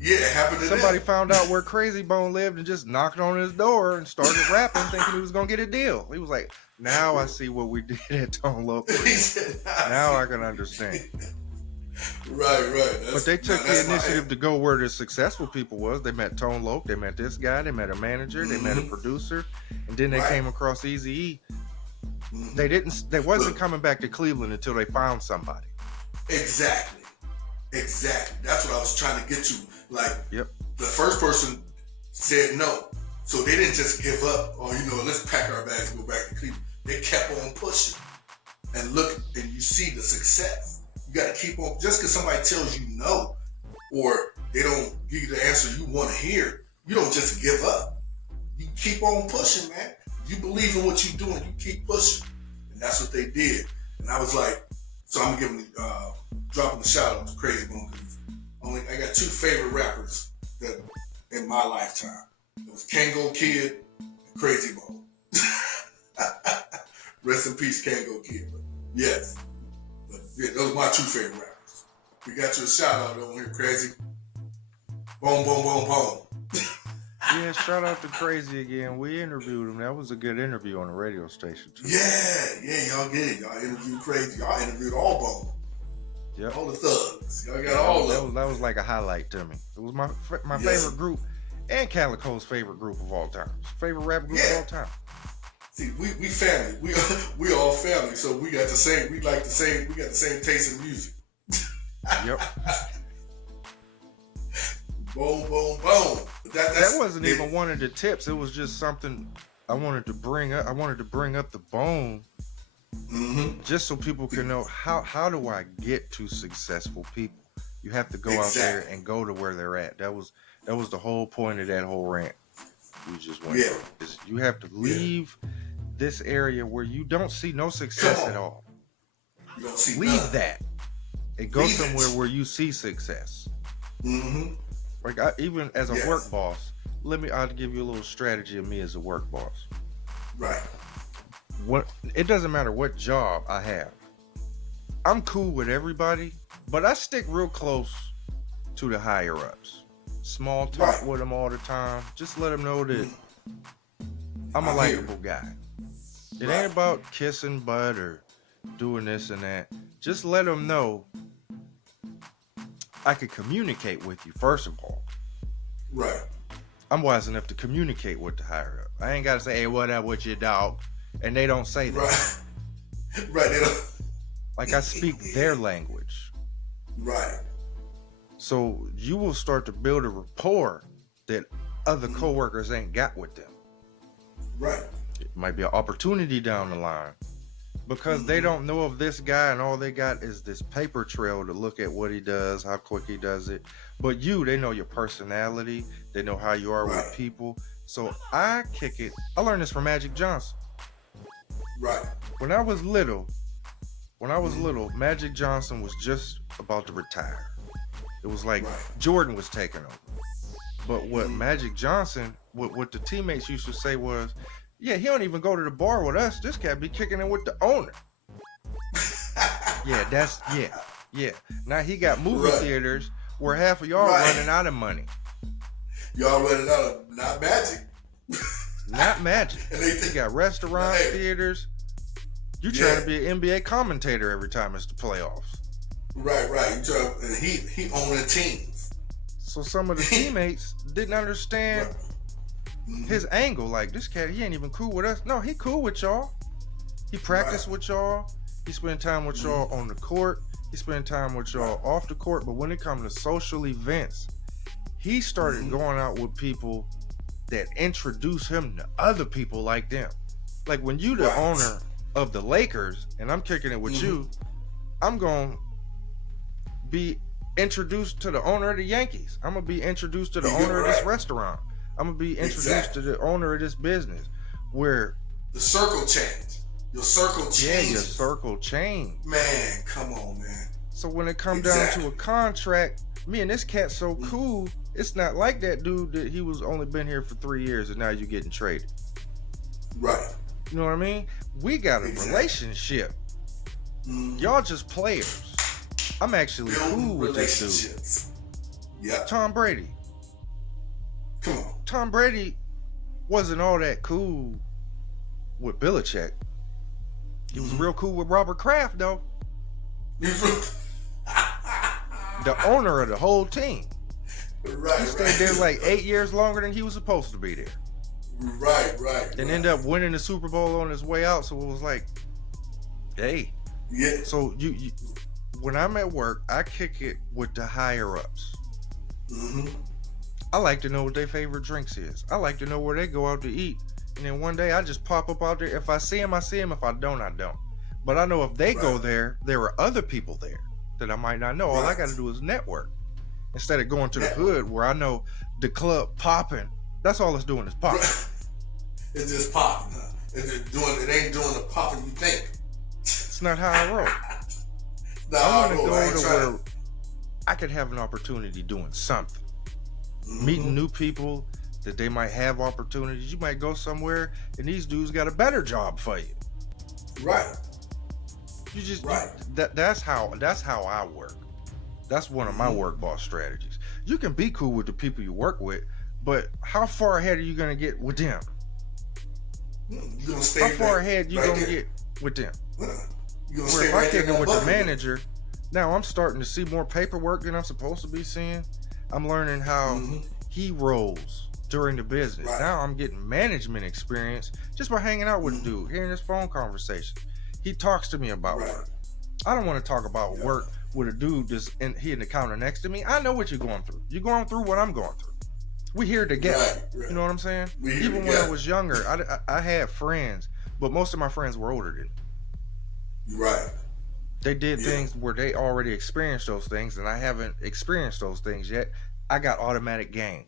yeah, it happened to Somebody them. found out where Crazy Bone lived and just knocked on his door and started rapping, thinking he was gonna get a deal. He was like, "Now I see what we did at Tone Loc. He said, Now I can understand." Right. But they took the That's my initiative to go where the successful people was. They met Tone Loc, they met this guy, they met a manager, they met a producer, and then they Right. came across Eazy-E. Mhm. They wasn't Look. coming back to Cleveland until they found somebody. Exactly. That's what I was trying to get to. Like, Yep. the first person said no. So they didn't just give up or, let's pack our bags and go back to Cleveland. They kept on pushing. And look, and you see the success. You got to keep on. Just because somebody tells you no or they don't give you the answer you want to hear, you don't just give up. You keep on pushing, man. You believe in what you're doing. You keep pushing. And that's what they did. And I was like, so I'm giving dropping the shout out to Crazy Bone because I got 2 favorite rappers that in my lifetime. It was Kango Kid and Crazy Bone. Rest in peace, Kango Kid. But yes. But yeah, those are my 2 favorite rappers. We got you a shout out on here, Crazy. Boom, boom, boom, boom. Yeah, shout out to Crazy again. We interviewed him. That was a good interview on the radio station too. Yeah, y'all get it. Y'all interviewed Crazy. Y'all interviewed all Bone. Yep. All the thugs. Y'all got all of them. That was like a highlight to me. It was my favorite group and Calico's favorite group of all time. Favorite rap group of all time. See, we family. We all family. So we got the same. We got the same taste in music. Yep. Boom, boom, boom. That wasn't even one of the tips. It was just something I wanted to bring up. I wanted to bring up the Bone, just so people can know how do I get to successful people. You have to go out there and go to where they're at. That was the whole point of that whole rant we just went through. Is you have to leave this area where you don't see no success at all. You don't see leave none. that and go somewhere where you see success. Like even as a work boss, I'll give you a little strategy of me as a work boss. Right. It doesn't matter what job I have. I'm cool with everybody, but I stick real close to the higher ups. Small talk with them all the time. Just let them know that I'm a likable guy. It ain't about kissing butt or doing this and that. Just let them know I could communicate with you, first of all. Right. I'm wise enough to communicate with the higher up. I ain't got to say, hey, what up with your dog? And they don't say that. Right. They don't. Like I speak their language. Right. So you will start to build a rapport that other coworkers ain't got with them. Right. It might be an opportunity down the line. Because they don't know of this guy and all they got is this paper trail to look at what he does, how quick he does it. But they know your personality. They know how you are with people. So I learned this from Magic Johnson. Right. When I was little, Magic Johnson was just about to retire. It was like Jordan was taking over. But what Magic Johnson, what the teammates used to say was, yeah, he don't even go to the bar with us. This cat be kicking in with the owner. Yeah. Now he got movie theaters where half of y'all running out of money. Y'all running out of not Magic. Not Magic. And he got restaurant theaters. You trying to be an NBA commentator every time it's the playoffs. Right. And he owning teams. So some of the teammates didn't understand his angle. Like, this cat, he ain't even cool with us. No, he cool with y'all. He practiced with y'all. He spent time with y'all on the court. He spent time with y'all off the court. But when it comes to social events, he started going out with people that introduce him to other people like them. Like when you the owner of the Lakers and I'm kicking it with you, I'm going to be introduced to the owner of the Yankees. I'm going to be introduced to the owner of this restaurant. I'm going to be introduced to the owner of this business where the circle change. Your circle change. Yeah, your circle change. Man, come on, man. So when it comes down to a contract, me and this cat so cool, it's not like that dude that he was only been here for 3 years and now you getting traded. Right. You know what I mean? We got a Exactly. relationship. Y'all just players. I'm actually Building cool with this dude. relationships. Yep. Tom Brady. Come on. Tom Brady wasn't all that cool with Belichick. He was real cool with Robert Kraft, though. The owner of the whole team. Right. He stayed there like 8 years longer than he was supposed to be there. Right. And ended up winning the Super Bowl on his way out. So it was like, hey. Yeah. So you when I'm at work, I kick it with the higher ups. I like to know what their favorite drinks is. I like to know where they go out to eat. And then one day I just pop up out there. If I see them, I see them. If I don't, I don't. But I know if they go there, there are other people there that I might not know. All I got to do is network. Instead of going to the hood where I know the club popping, that's all it's doing is popping. It's just popping. Huh? It ain't doing the popping you think. It's not how I roll. I want to go to where I could have an opportunity doing something. Meeting new people that they might have opportunities. You might go somewhere and these dudes got a better job for you. Right. You just that's how I work. That's one of my work boss strategies. You can be cool with the people you work with, but how far ahead are you gonna get with them? How far ahead you gonna get with them? Where if I kick it with the manager, now I'm starting to see more paperwork than I'm supposed to be seeing. I'm learning how he rolls during the business. Now I'm getting management experience just by hanging out with the dude, hearing his phone conversation. He talks to me about work. I don't want to talk about work with a dude just in the counter next to me. I know what you're going through. You're going through what I'm going through. We here together. You know what I'm saying? Even when I was younger, I had friends, but most of my friends were older than me. Right. They did things where they already experienced those things, and I haven't experienced those things yet. I got automatic gain.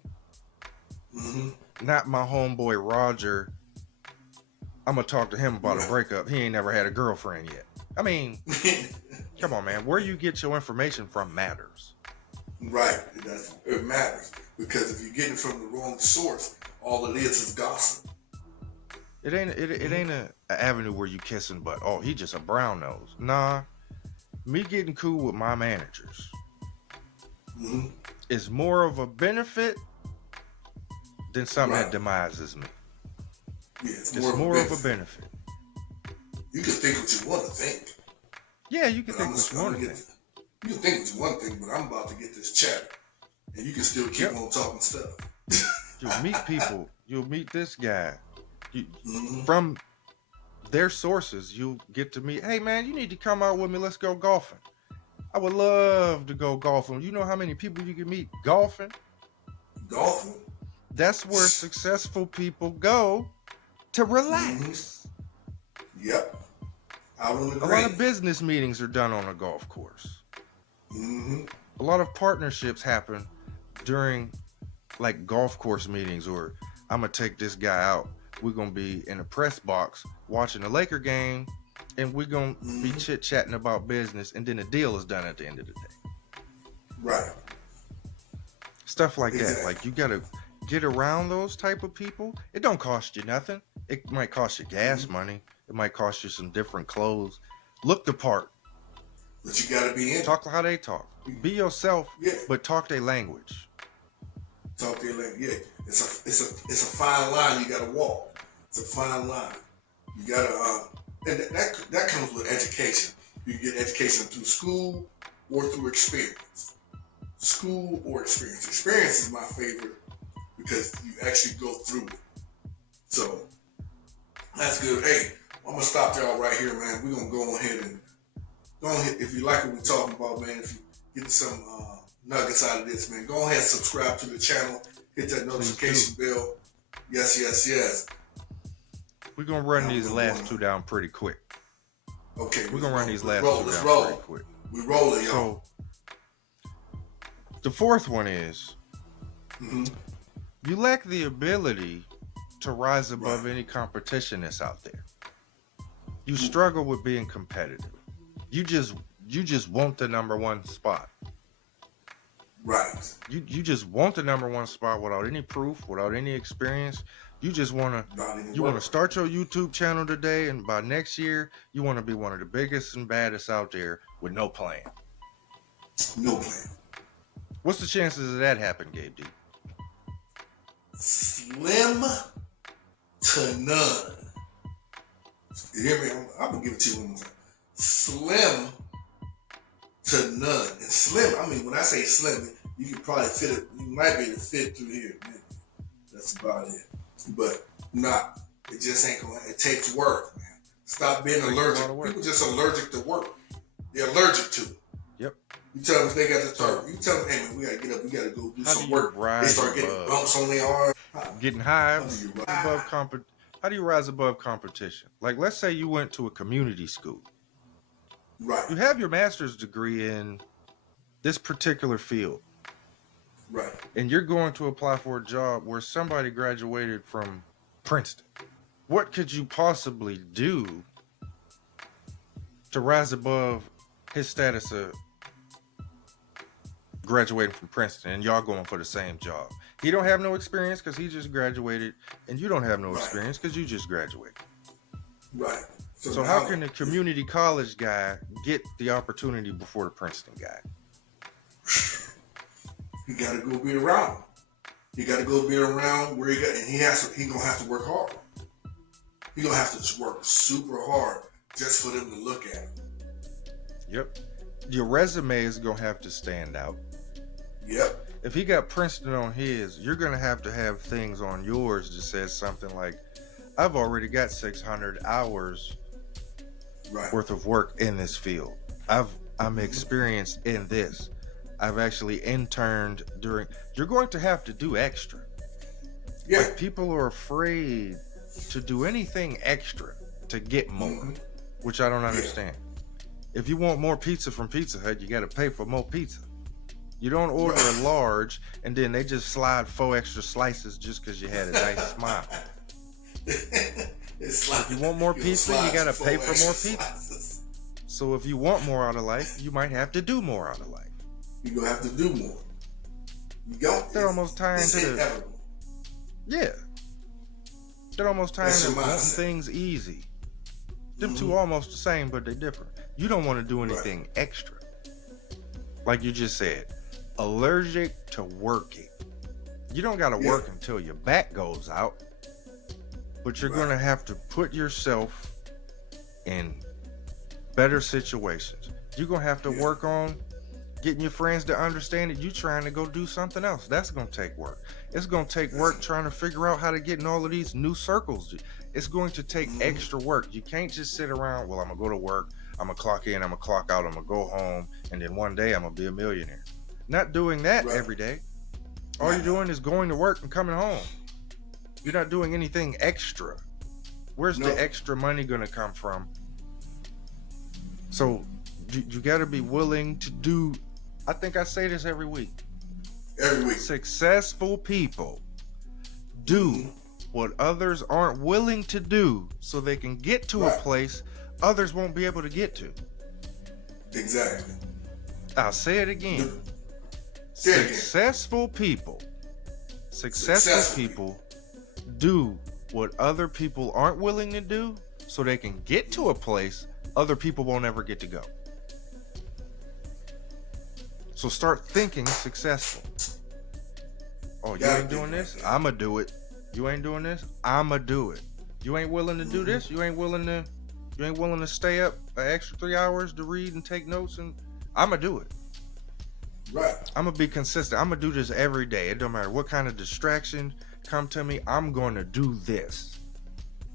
Not my homeboy Roger. I'm gonna talk to him about a breakup. He ain't never had a girlfriend yet. I mean, come on, man. Where you get your information from matters. Right. It matters. Because if you're getting from the wrong source, all it is gossip. It ain't an avenue where you kissing butt. Oh, he just a brown nose. Nah. Me getting cool with my managers is more of a benefit than something that demises me. Yeah, it's more of a benefit. You can think what you want to think. Yeah, you can think what you want to think. You can think what you want to think, but I'm about to get this chatter. And you can still keep on talking stuff. You'll meet people. You'll meet this guy. From their sources, you'll get to meet, hey man, you need to come out with me. Let's go golfing. I would love to go golfing. You know how many people you can meet golfing? Golfing? That's where successful people go to relax. Yep. I will agree. A lot of business meetings are done on a golf course. A lot of partnerships happen during like golf course meetings, or I'm going to take this guy out. We're going to be in a press box watching a Laker game, and we're going to be chit-chatting about business, and then a deal is done at the end of the day. Right. Stuff like that. Like, you got to get around those type of people. It don't cost you nothing. It might cost you gas money. It might cost you some different clothes. Look the part. But you got to be in. Talk how they talk. Be yourself, but talk their language. Talk their language. Yeah. It's a fine line you got to walk. It's a fine line. You got to, and that comes with education. You can get education through school or through experience. School or experience. Experience is my favorite because you actually go through it. So that's good. Hey, I'm gonna stop y'all right here, man. We're gonna go ahead. If you like what we're talking about, man, if you get some nuggets out of this, man, go ahead and subscribe to the channel. Hit that notification bell. Yes. We're gonna run these last two down pretty quick. Okay. We're gonna run these last two down pretty quick. We rolling, y'all. So the fourth one is you lack the ability to rise above any competition that's out there. You struggle with being competitive. You just want the number one spot. Right. You just want the number one spot without any proof, without any experience. You just want Not to even you want to work. start your YouTube channel today, and by next year you want to be one of the biggest and baddest out there with no plan. No plan. What's the chances of that happening, Gabe D? Slim to none. You hear me? I'm gonna give it to you one more time. Slim to none. And slim, I mean, when I say slim, you can probably fit it. You might be able to fit through here. That's about it. But not. It just ain't going. It takes work, man. Stop being allergic. People just allergic to work. They're allergic to it. Yep. You tell them they got to start. You tell them, hey man, we gotta get up. We gotta go do some work. They start getting bumps on their arm. Getting hives above How do you rise above competition? Like, let's say you went to a community school. Right. You have your master's degree in this particular field. Right. And you're going to apply for a job where somebody graduated from Princeton. What could you possibly do to rise above his status of graduating from Princeton and y'all going for the same job? He don't have no experience because he just graduated, and you don't have no experience because you just graduated. Right. So how can the community college guy get the opportunity before the Princeton guy? He got to go be around. He got to go be around where he gonna have to work hard. He gonna have to work super hard just for them to look at him. Yep. Your resume is gonna have to stand out. Yep. If he got Princeton on his, you're gonna have to have things on yours that says something like, I've already got 600 hours worth of work in this field. I'm experienced in this. I've actually interned during. You're going to have to do extra. Yeah. Like, people are afraid to do anything extra to get more, which I don't understand. If you want more pizza from Pizza Hut, you got to pay for more pizza. You don't order a large and then they just slide 4 extra slices just because you had a nice smile. If you want more pizza, you got to pay for more pizza. So if you want more out of life, you might have to do more out of life. You're going to have to do more. You go. They're almost tying to the... Yeah. They're almost tying to wanting things easy. Them two almost the same, but they're different. You don't want to do anything extra. Like you just said, allergic to working. You don't got to work until your back goes out, but you're going to have to put yourself in better situations. You're going to have to work on getting your friends to understand that you're trying to go do something else. That's going to take work. It's going to take work trying to figure out how to get in all of these new circles. It's going to take extra work. You can't just sit around, well, I'm going to go to work, I'm going to clock in, I'm going to clock out, I'm going to go home, and then one day I'm going to be a millionaire. Not doing that every day. All you're doing is going to work and coming home. You're not doing anything extra. Where's the extra money going to come from? So you got to be willing to do, I think I say this every week. Every week. Successful people do what others aren't willing to do so they can get to a place others won't be able to get to. Exactly. I'll say it again. Successful people do what other people aren't willing to do so they can get to a place other people won't ever get to go. So start thinking successful. Oh, you ain't doing this? I'ma do it. You ain't doing this? I'ma do it. You ain't willing to do this? You ain't willing to stay up an extra 3 hours to read and take notes, and I'ma do it. Right. I'm gonna be consistent. I'm gonna do this every day. It don't matter what kind of distraction come to me. I'm gonna do this.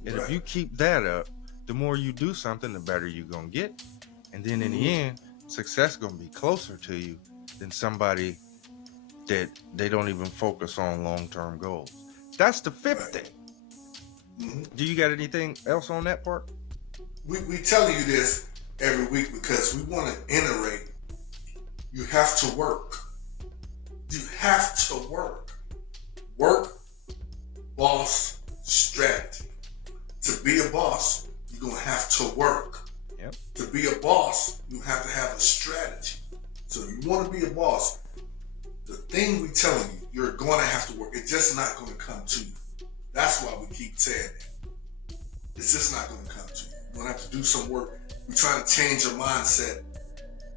And if you keep that up, the more you do something, the better you're gonna get. And then in the end, success gonna be closer to you than somebody that they don't even focus on long-term goals. That's the fifth thing. Do you got anything else on that part? We telling you this every week because we want to iterate. You have to work. You have to work. Work, boss, strategy. To be a boss, you're going to have to work. Yep. To be a boss, you have to have a strategy. So you want to be a boss, the thing we telling you, you're going to have to work. It's just not going to come to you. That's why we keep saying that. It's just not going to come to you. You're going to have to do some work. We're trying to change your mindset.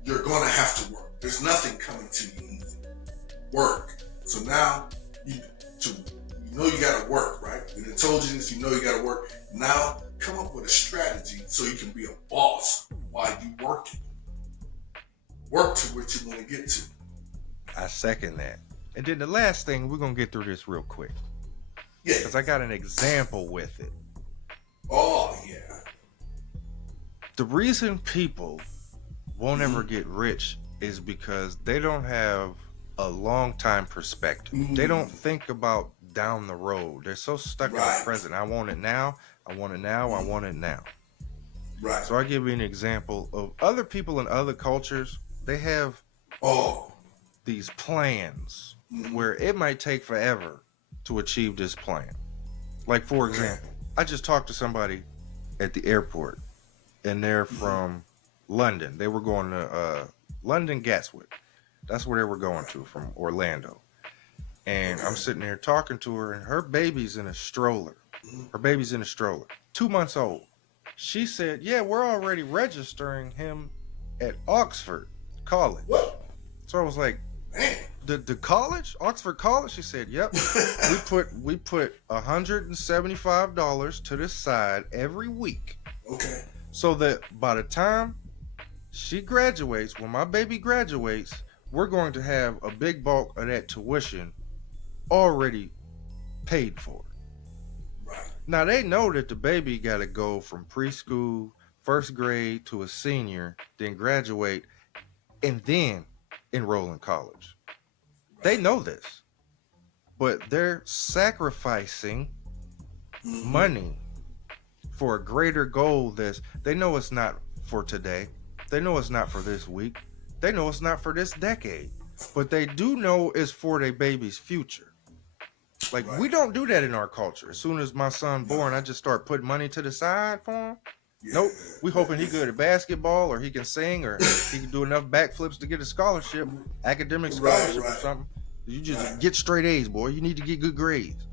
You're going to have to work. There's nothing coming to you easy. Work. So now, you know you got to work, right? We done told you this, you know you got to work. Now, come up with a strategy so you can be a boss while you working. Work to what you want to get to. I second that. And then the last thing, we're going to get through this real quick. Yeah. Because I got an example with it. Oh, yeah. The reason people won't ever get rich is because they don't have a long time perspective. They don't think about down the road. They're so stuck in the present. I want it now. I want it now. I want it now. Right. So I'll give you an example of other people in other cultures. They have these plans where it might take forever to achieve this plan. Like, for example, I just talked to somebody at the airport, and they're from London. They were going to London Gatwick. That's where they were going to from Orlando. And I'm sitting there talking to her, and her baby's in a stroller. Her baby's in a stroller, 2 months old. She said, yeah, we're already registering him at Oxford College. What? So I was like, the college? Oxford College? She said, yep. we put $175 to the side every week. Okay. So that by the time she graduates, when my baby graduates, we're going to have a big bulk of that tuition already paid for. Right. Now they know that the baby got to go from preschool, first grade to a senior, then graduate, and then enroll in college. Right. They know this, but they're sacrificing money for a greater goal. They know it's not for today. They know it's not for this week. They know it's not for this decade, but they do know it's for their baby's future. Like, we don't do that in our culture. As soon as my son born, I just start putting money to the side for him. Yeah. Nope. We hoping he good at basketball, or he can sing, or he can do enough backflips to get a scholarship, academic scholarship or something. You just get straight A's, boy. You need to get good grades.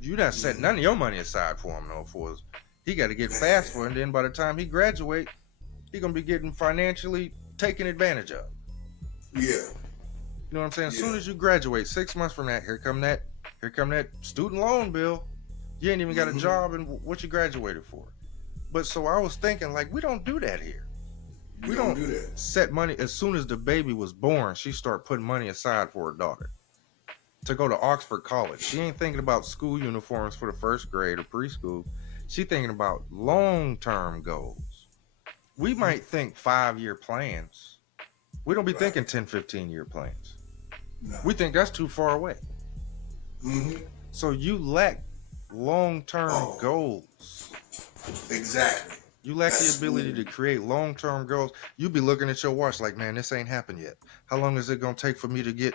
You're not setting none of your money aside for him, though. He got to get fast for it, and then by the time he graduate, he gonna be getting financially taken advantage of. Yeah. You know what I'm saying? As soon as you graduate, 6 months from that, here come that student loan bill. You ain't even got a job in what you graduated for. But so I was thinking, like, we don't do that here. We don't do that. Set money. As soon as the baby was born, she started putting money aside for her daughter to go to Oxford College. She ain't thinking about school uniforms for the first grade or preschool. She thinking about long-term goals. We might think 5-year plans. We don't be thinking 10, 15-year plans. No. We think that's too far away. So you lack long-term goals. Exactly. You lack the ability to create long-term goals. You be looking at your watch like, man, this ain't happened yet. How long is it going to take for me to get...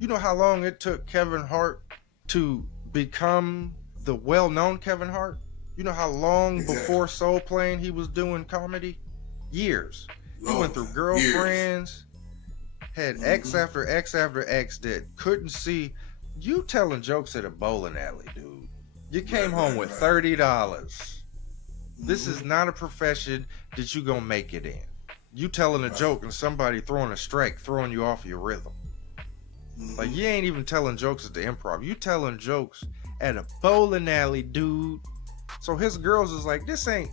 You know how long it took Kevin Hart to become the well-known Kevin Hart? You know how long before Soul Plane he was doing comedy? Years. He went through girlfriends, had X after X after X that couldn't see. You telling jokes at a bowling alley, dude. You came home with $30. This is not a profession that you gonna make it in. You telling a joke and somebody throwing a strike, throwing you off your rhythm. Like, you ain't even telling jokes at the Improv. You telling jokes at a bowling alley, dude. So his girls is like, this ain't,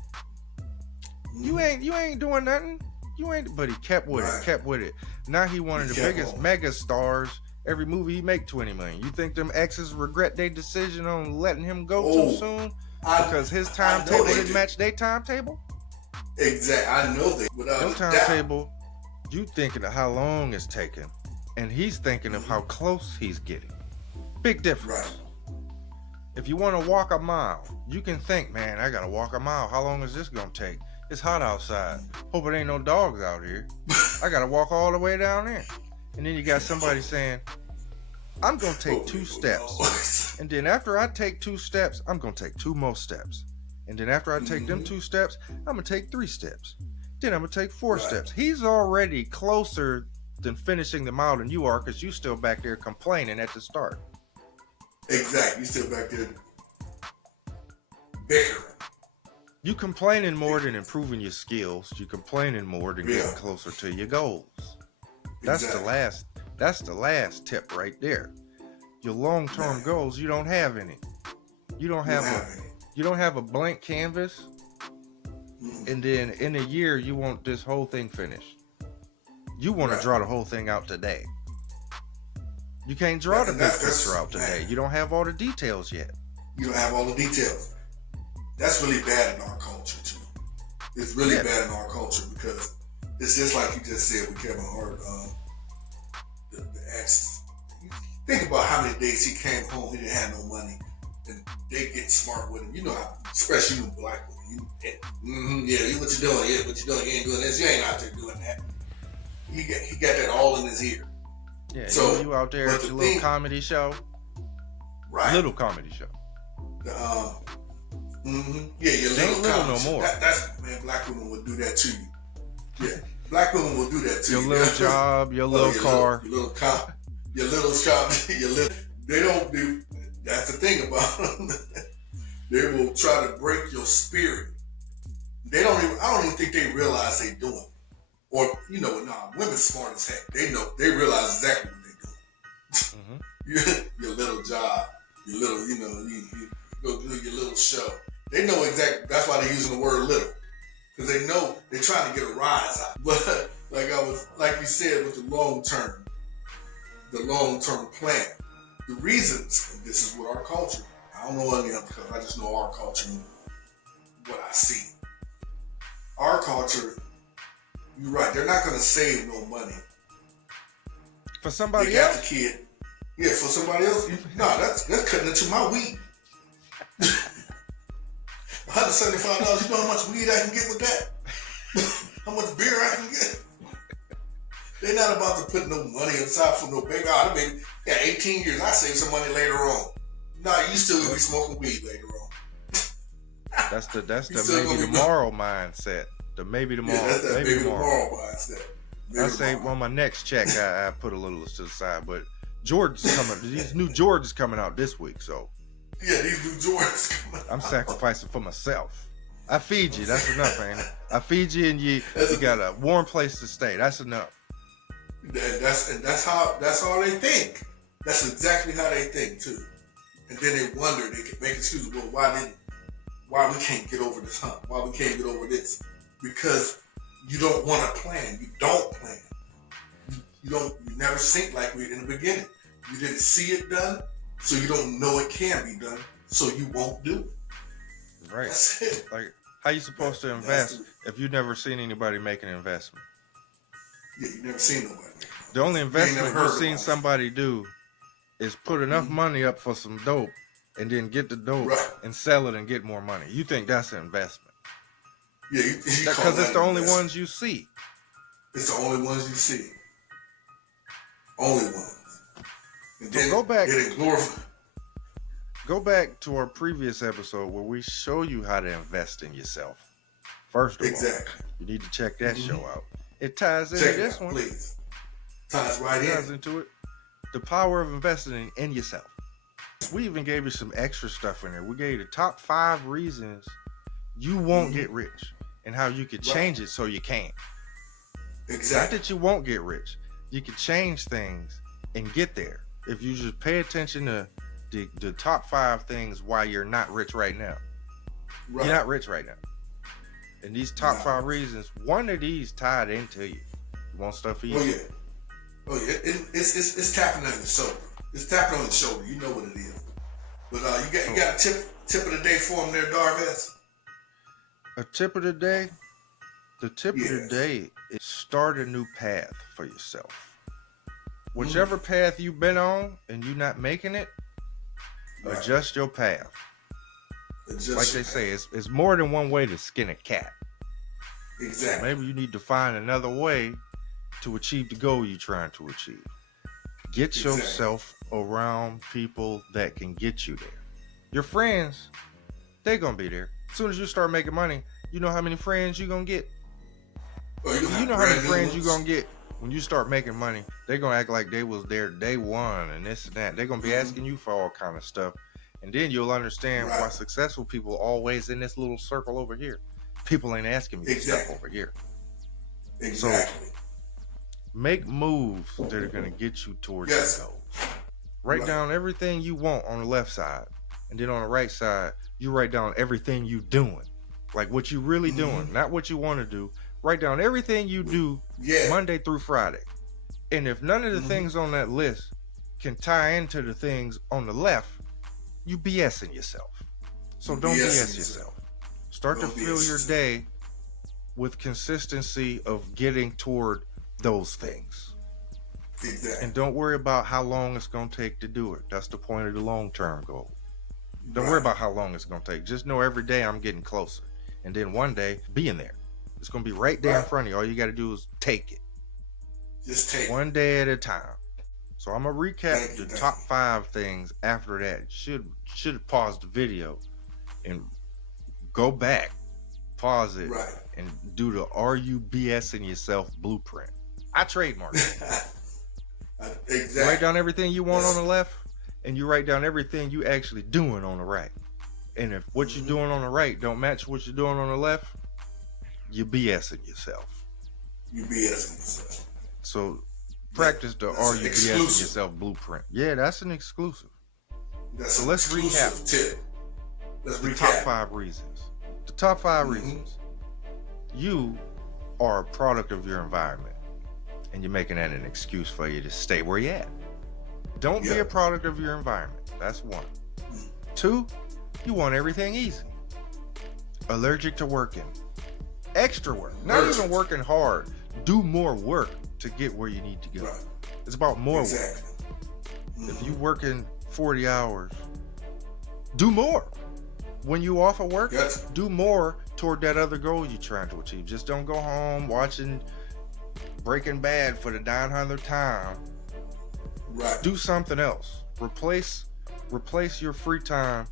you ain't doing nothing. But he kept with it. Now he one of the biggest mega stars. Every movie he make $20 million. You think them exes regret their decision on letting him go too soon? Because his timetable didn't match their timetable? Exactly. I know they. Your timetable, you thinking of how long it's taking, and he's thinking of how close he's getting. Big difference. Right. If you want to walk a mile, you can think, man, I got to walk a mile. How long is this going to take? It's hot outside. Hope it ain't no dogs out here. I got to walk all the way down there. And then you got somebody saying, I'm going to take 2 steps. And then after I take 2 steps, I'm going to take 2 more steps. And then after I take them 2 steps, I'm going to take 3 steps. Then I'm going to take 4 steps. He's already closer than finishing the mile than you are, because you still back there complaining at the start. Exactly. You still back there bickering. You complaining more than improving your skills. You complaining more than getting Yeah. closer to your goals. That's Exactly. the last tip right there. Your long-term Man, goals, you don't have any. You don't you don't have have any. a blank canvas, Mm, and then in a year you want this whole thing finished. You want to right. draw the whole thing out today. You can't draw That, the and big that's picture out today. man. You don't have all the details yet. You don't have all the details. That's really bad in our culture too. It's really Yeah. bad in our culture because it's just like you just said with Kevin Hart, the exes. Think about how many days he came home, he didn't have no money, and they get smart with him. You know how, especially you black women. Yeah, what you doing? Yeah, what you doing? You ain't doing this. You ain't out there doing that. He got that all in his ear. Yeah, So, you out there but at the your thing, little comedy show. right? Little comedy show. The, yeah, your They ain't little little no comedy. more. That's man, black women will do that to you. Yeah, black women will do that to Your you. little job, your little car. Your little cop, your little shop, your little. They don't do. That's the thing about them. They will try to break your spirit. They don't even. I don't even think they realize they doing it. Or women smart as heck. They know. They realize exactly what they doing. Your little job, your little, you go do your little show. They know exactly. That's why they're using the word little, because they know they're trying to get a rise out. But like you said, with the long term plan, the reasons. And this is what our culture. I don't know any other because I just know our culture and what I see. Our culture. You're right. They're not going to save no money For somebody they got else. the kid. Yeah, for somebody else. That's cutting into my weed. $175. You know how much weed I can get with that? How much beer I can get? They're not about to put no money aside for no baby. I mean, 18 years. I save some money later on. Nah, you still gonna be smoking weed later on. That's the maybe tomorrow mindset. The maybe tomorrow. Yeah, that's that maybe tomorrow mindset. I say on my next check, I put a little to the side. But Jordan's coming. These new Jordans coming out this week, so yeah, these new Jordans coming out. I'm sacrificing for myself. I feed you. That's enough, ain't it? I feed you, and you got a warm place to stay. That's enough. That's how they think. That's exactly how they think too. And then they wonder, they can make excuses. Well, why we can't get over this hump? Why we can't get over this? Because you don't want to plan. You don't plan. You never think like we did in the beginning. You didn't see it done, so you don't know it can be done, so you won't do it. Right. That's it. Like, how you supposed to invest if you never seen anybody make an investment? Yeah, you never seen nobody. The only investment you've seen about it. somebody do is put enough money up for some dope and then get the dope and sell it and get more money. You think that's an investment? Yeah, because it's the only ones you see. It's the only ones you see. Only ones. And then go back. It glorify. Go back to our previous episode where we show you how to invest in yourself. First of all, you need to check that show out. It ties into this one. Please. Ties right in. Into it. The power of investing in yourself. We even gave you some extra stuff in there. We gave you the top 5 reasons you won't get rich and how you could change it so you can. Exactly. Not that you won't get rich. You can change things and get there if you just pay attention to the top 5 things why you're not rich right now. You're not rich right now. And these top 5 reasons, one of these tied into you. You want stuff for you? Oh yeah. It's tapping on your shoulder. It's tapping on your shoulder. You know what it is. But you got a tip of the day for them there, Darvez? A tip of the day? The tip of the day is start a new path for yourself. Whichever path you've been on and you're not making it, adjust your path. Like they say, it's more than one way to skin a cat. Exactly. So maybe you need to find another way to achieve the goal you're trying to achieve. Get yourself around people that can get you there. Your friends, they're going to be there. As soon as you start making money, you know how many friends you're going to get? You know how many friends you're going to get when you start making money. They're going to act like they was there day one and this and that. They're going to be asking you for all kind of stuff. And then you'll understand why Right. successful people always in this little circle over here. People ain't asking me for stuff Exactly. over here. Exactly. Make moves that are going to get you towards Yes. your goals. Write Right. down everything you want on the left side. And then on the right side, you write down everything you doing. Like what you really doing, not what you want to do. Write down everything you do Yeah. Monday through Friday. And if none of the Mhm. things on that list can tie into the things on the left, you BSing yourself. So don't BS yourself. Start to fill your day with consistency of getting toward those things. Exactly. And don't worry about how long it's going to take to do it. That's the point of the long-term goal. Don't worry about how long it's going to take. Just know every day I'm getting closer. And then one day, being there. It's going to be right there in front of you. All you got to do is take it. Just take one day at a time. So I'm going to recap the top 5 things after that. Should have paused the video and go back, pause it, and do the Are You BSing Yourself blueprint. I trademarked it. Exactly. Write down everything you want on the left, and you write down everything you actually doing on the right. And if what you're doing on the right don't match what you're doing on the left, you're BSing yourself. You BSing yourself. So practice the Are You BSing Yourself blueprint. Yeah, that's an exclusive. So let's recap. Tip. Let's the recap. top 5 reasons. The top 5 reasons. You are a product of your environment, and you're making that an excuse for you to stay where you're at. Don't be a product of your environment. That's 1. 2, you want everything easy. Allergic to working. Extra work. Not even working hard. Do more work to get where you need to go. It's about more work. If you working 40 hours, do more. When you off of work, do more toward that other goal you're trying to achieve. Just don't go home watching Breaking Bad for the 900th time. Do something else. Replace your free time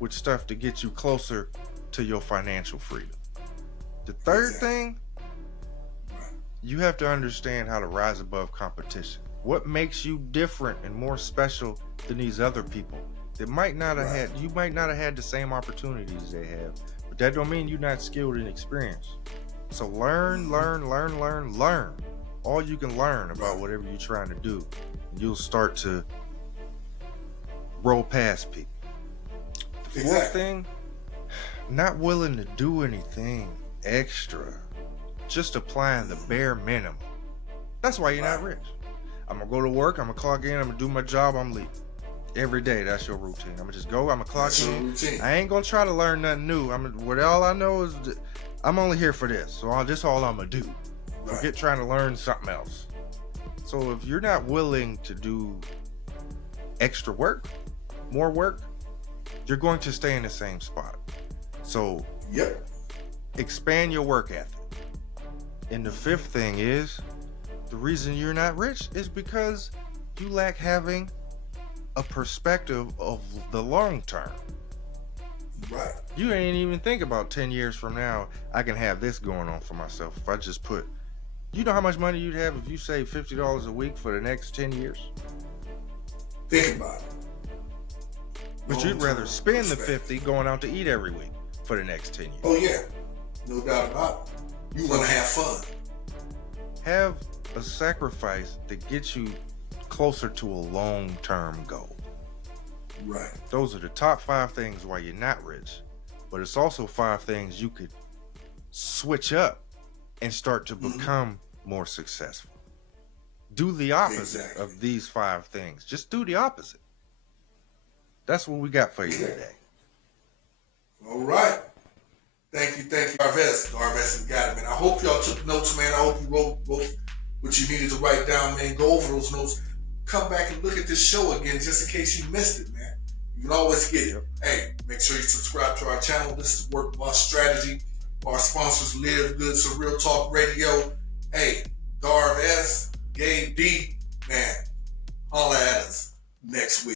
with stuff to get you closer to your financial freedom. The third thing, you have to understand how to rise above competition. What makes you different and more special than these other people that might not have had, you might not have had the same opportunities they have, but that don't mean you're not skilled and experienced. So learn all you can learn about whatever you're trying to do, and you'll start to roll past people. The 4th thing, not willing to do anything extra, just applying the bare minimum. That's why you're not rich. I'm gonna go to work, I'm gonna clock in, I'm gonna do my job, I'm leaving. Every day, that's your routine. I'm gonna just go, I'm gonna clock in. I ain't gonna try to learn nothing new. All I know is I'm only here for this, so that's all I'm gonna do. Forget trying to learn something else. So if you're not willing to do extra work, more work, you're going to stay in the same spot. So expand your work ethic. And the 5th thing is, the reason you're not rich is because you lack having a perspective of the long term. You ain't even think about 10 years from now, I can have this going on for myself. If I just put, you know how much money you'd have if you save $50 a week for the next 10 years? Think about it. But you'd rather spend the 50 going out to eat every week for the next 10 years. Oh yeah, no doubt about it. You want to have fun. Have a sacrifice that gets you closer to a long-term goal. Those are the top 5 things why you're not rich, but it's also 5 things you could switch up and start to become more successful. Do the opposite of these 5 things. Just do the opposite. That's what we got for you today. All right. Thank you, Garvez. Garvez has got it, man. I hope y'all took notes, man. I hope you wrote what you needed to write down, man. Go over those notes. Come back and look at this show again, just in case you missed it, man. You can always get it. Hey, make sure you subscribe to our channel. This is Work Boss Strategy. Our sponsors, Live Good, So Real Talk Radio. Hey, Garvez, Gabe D, man, holla at us next week.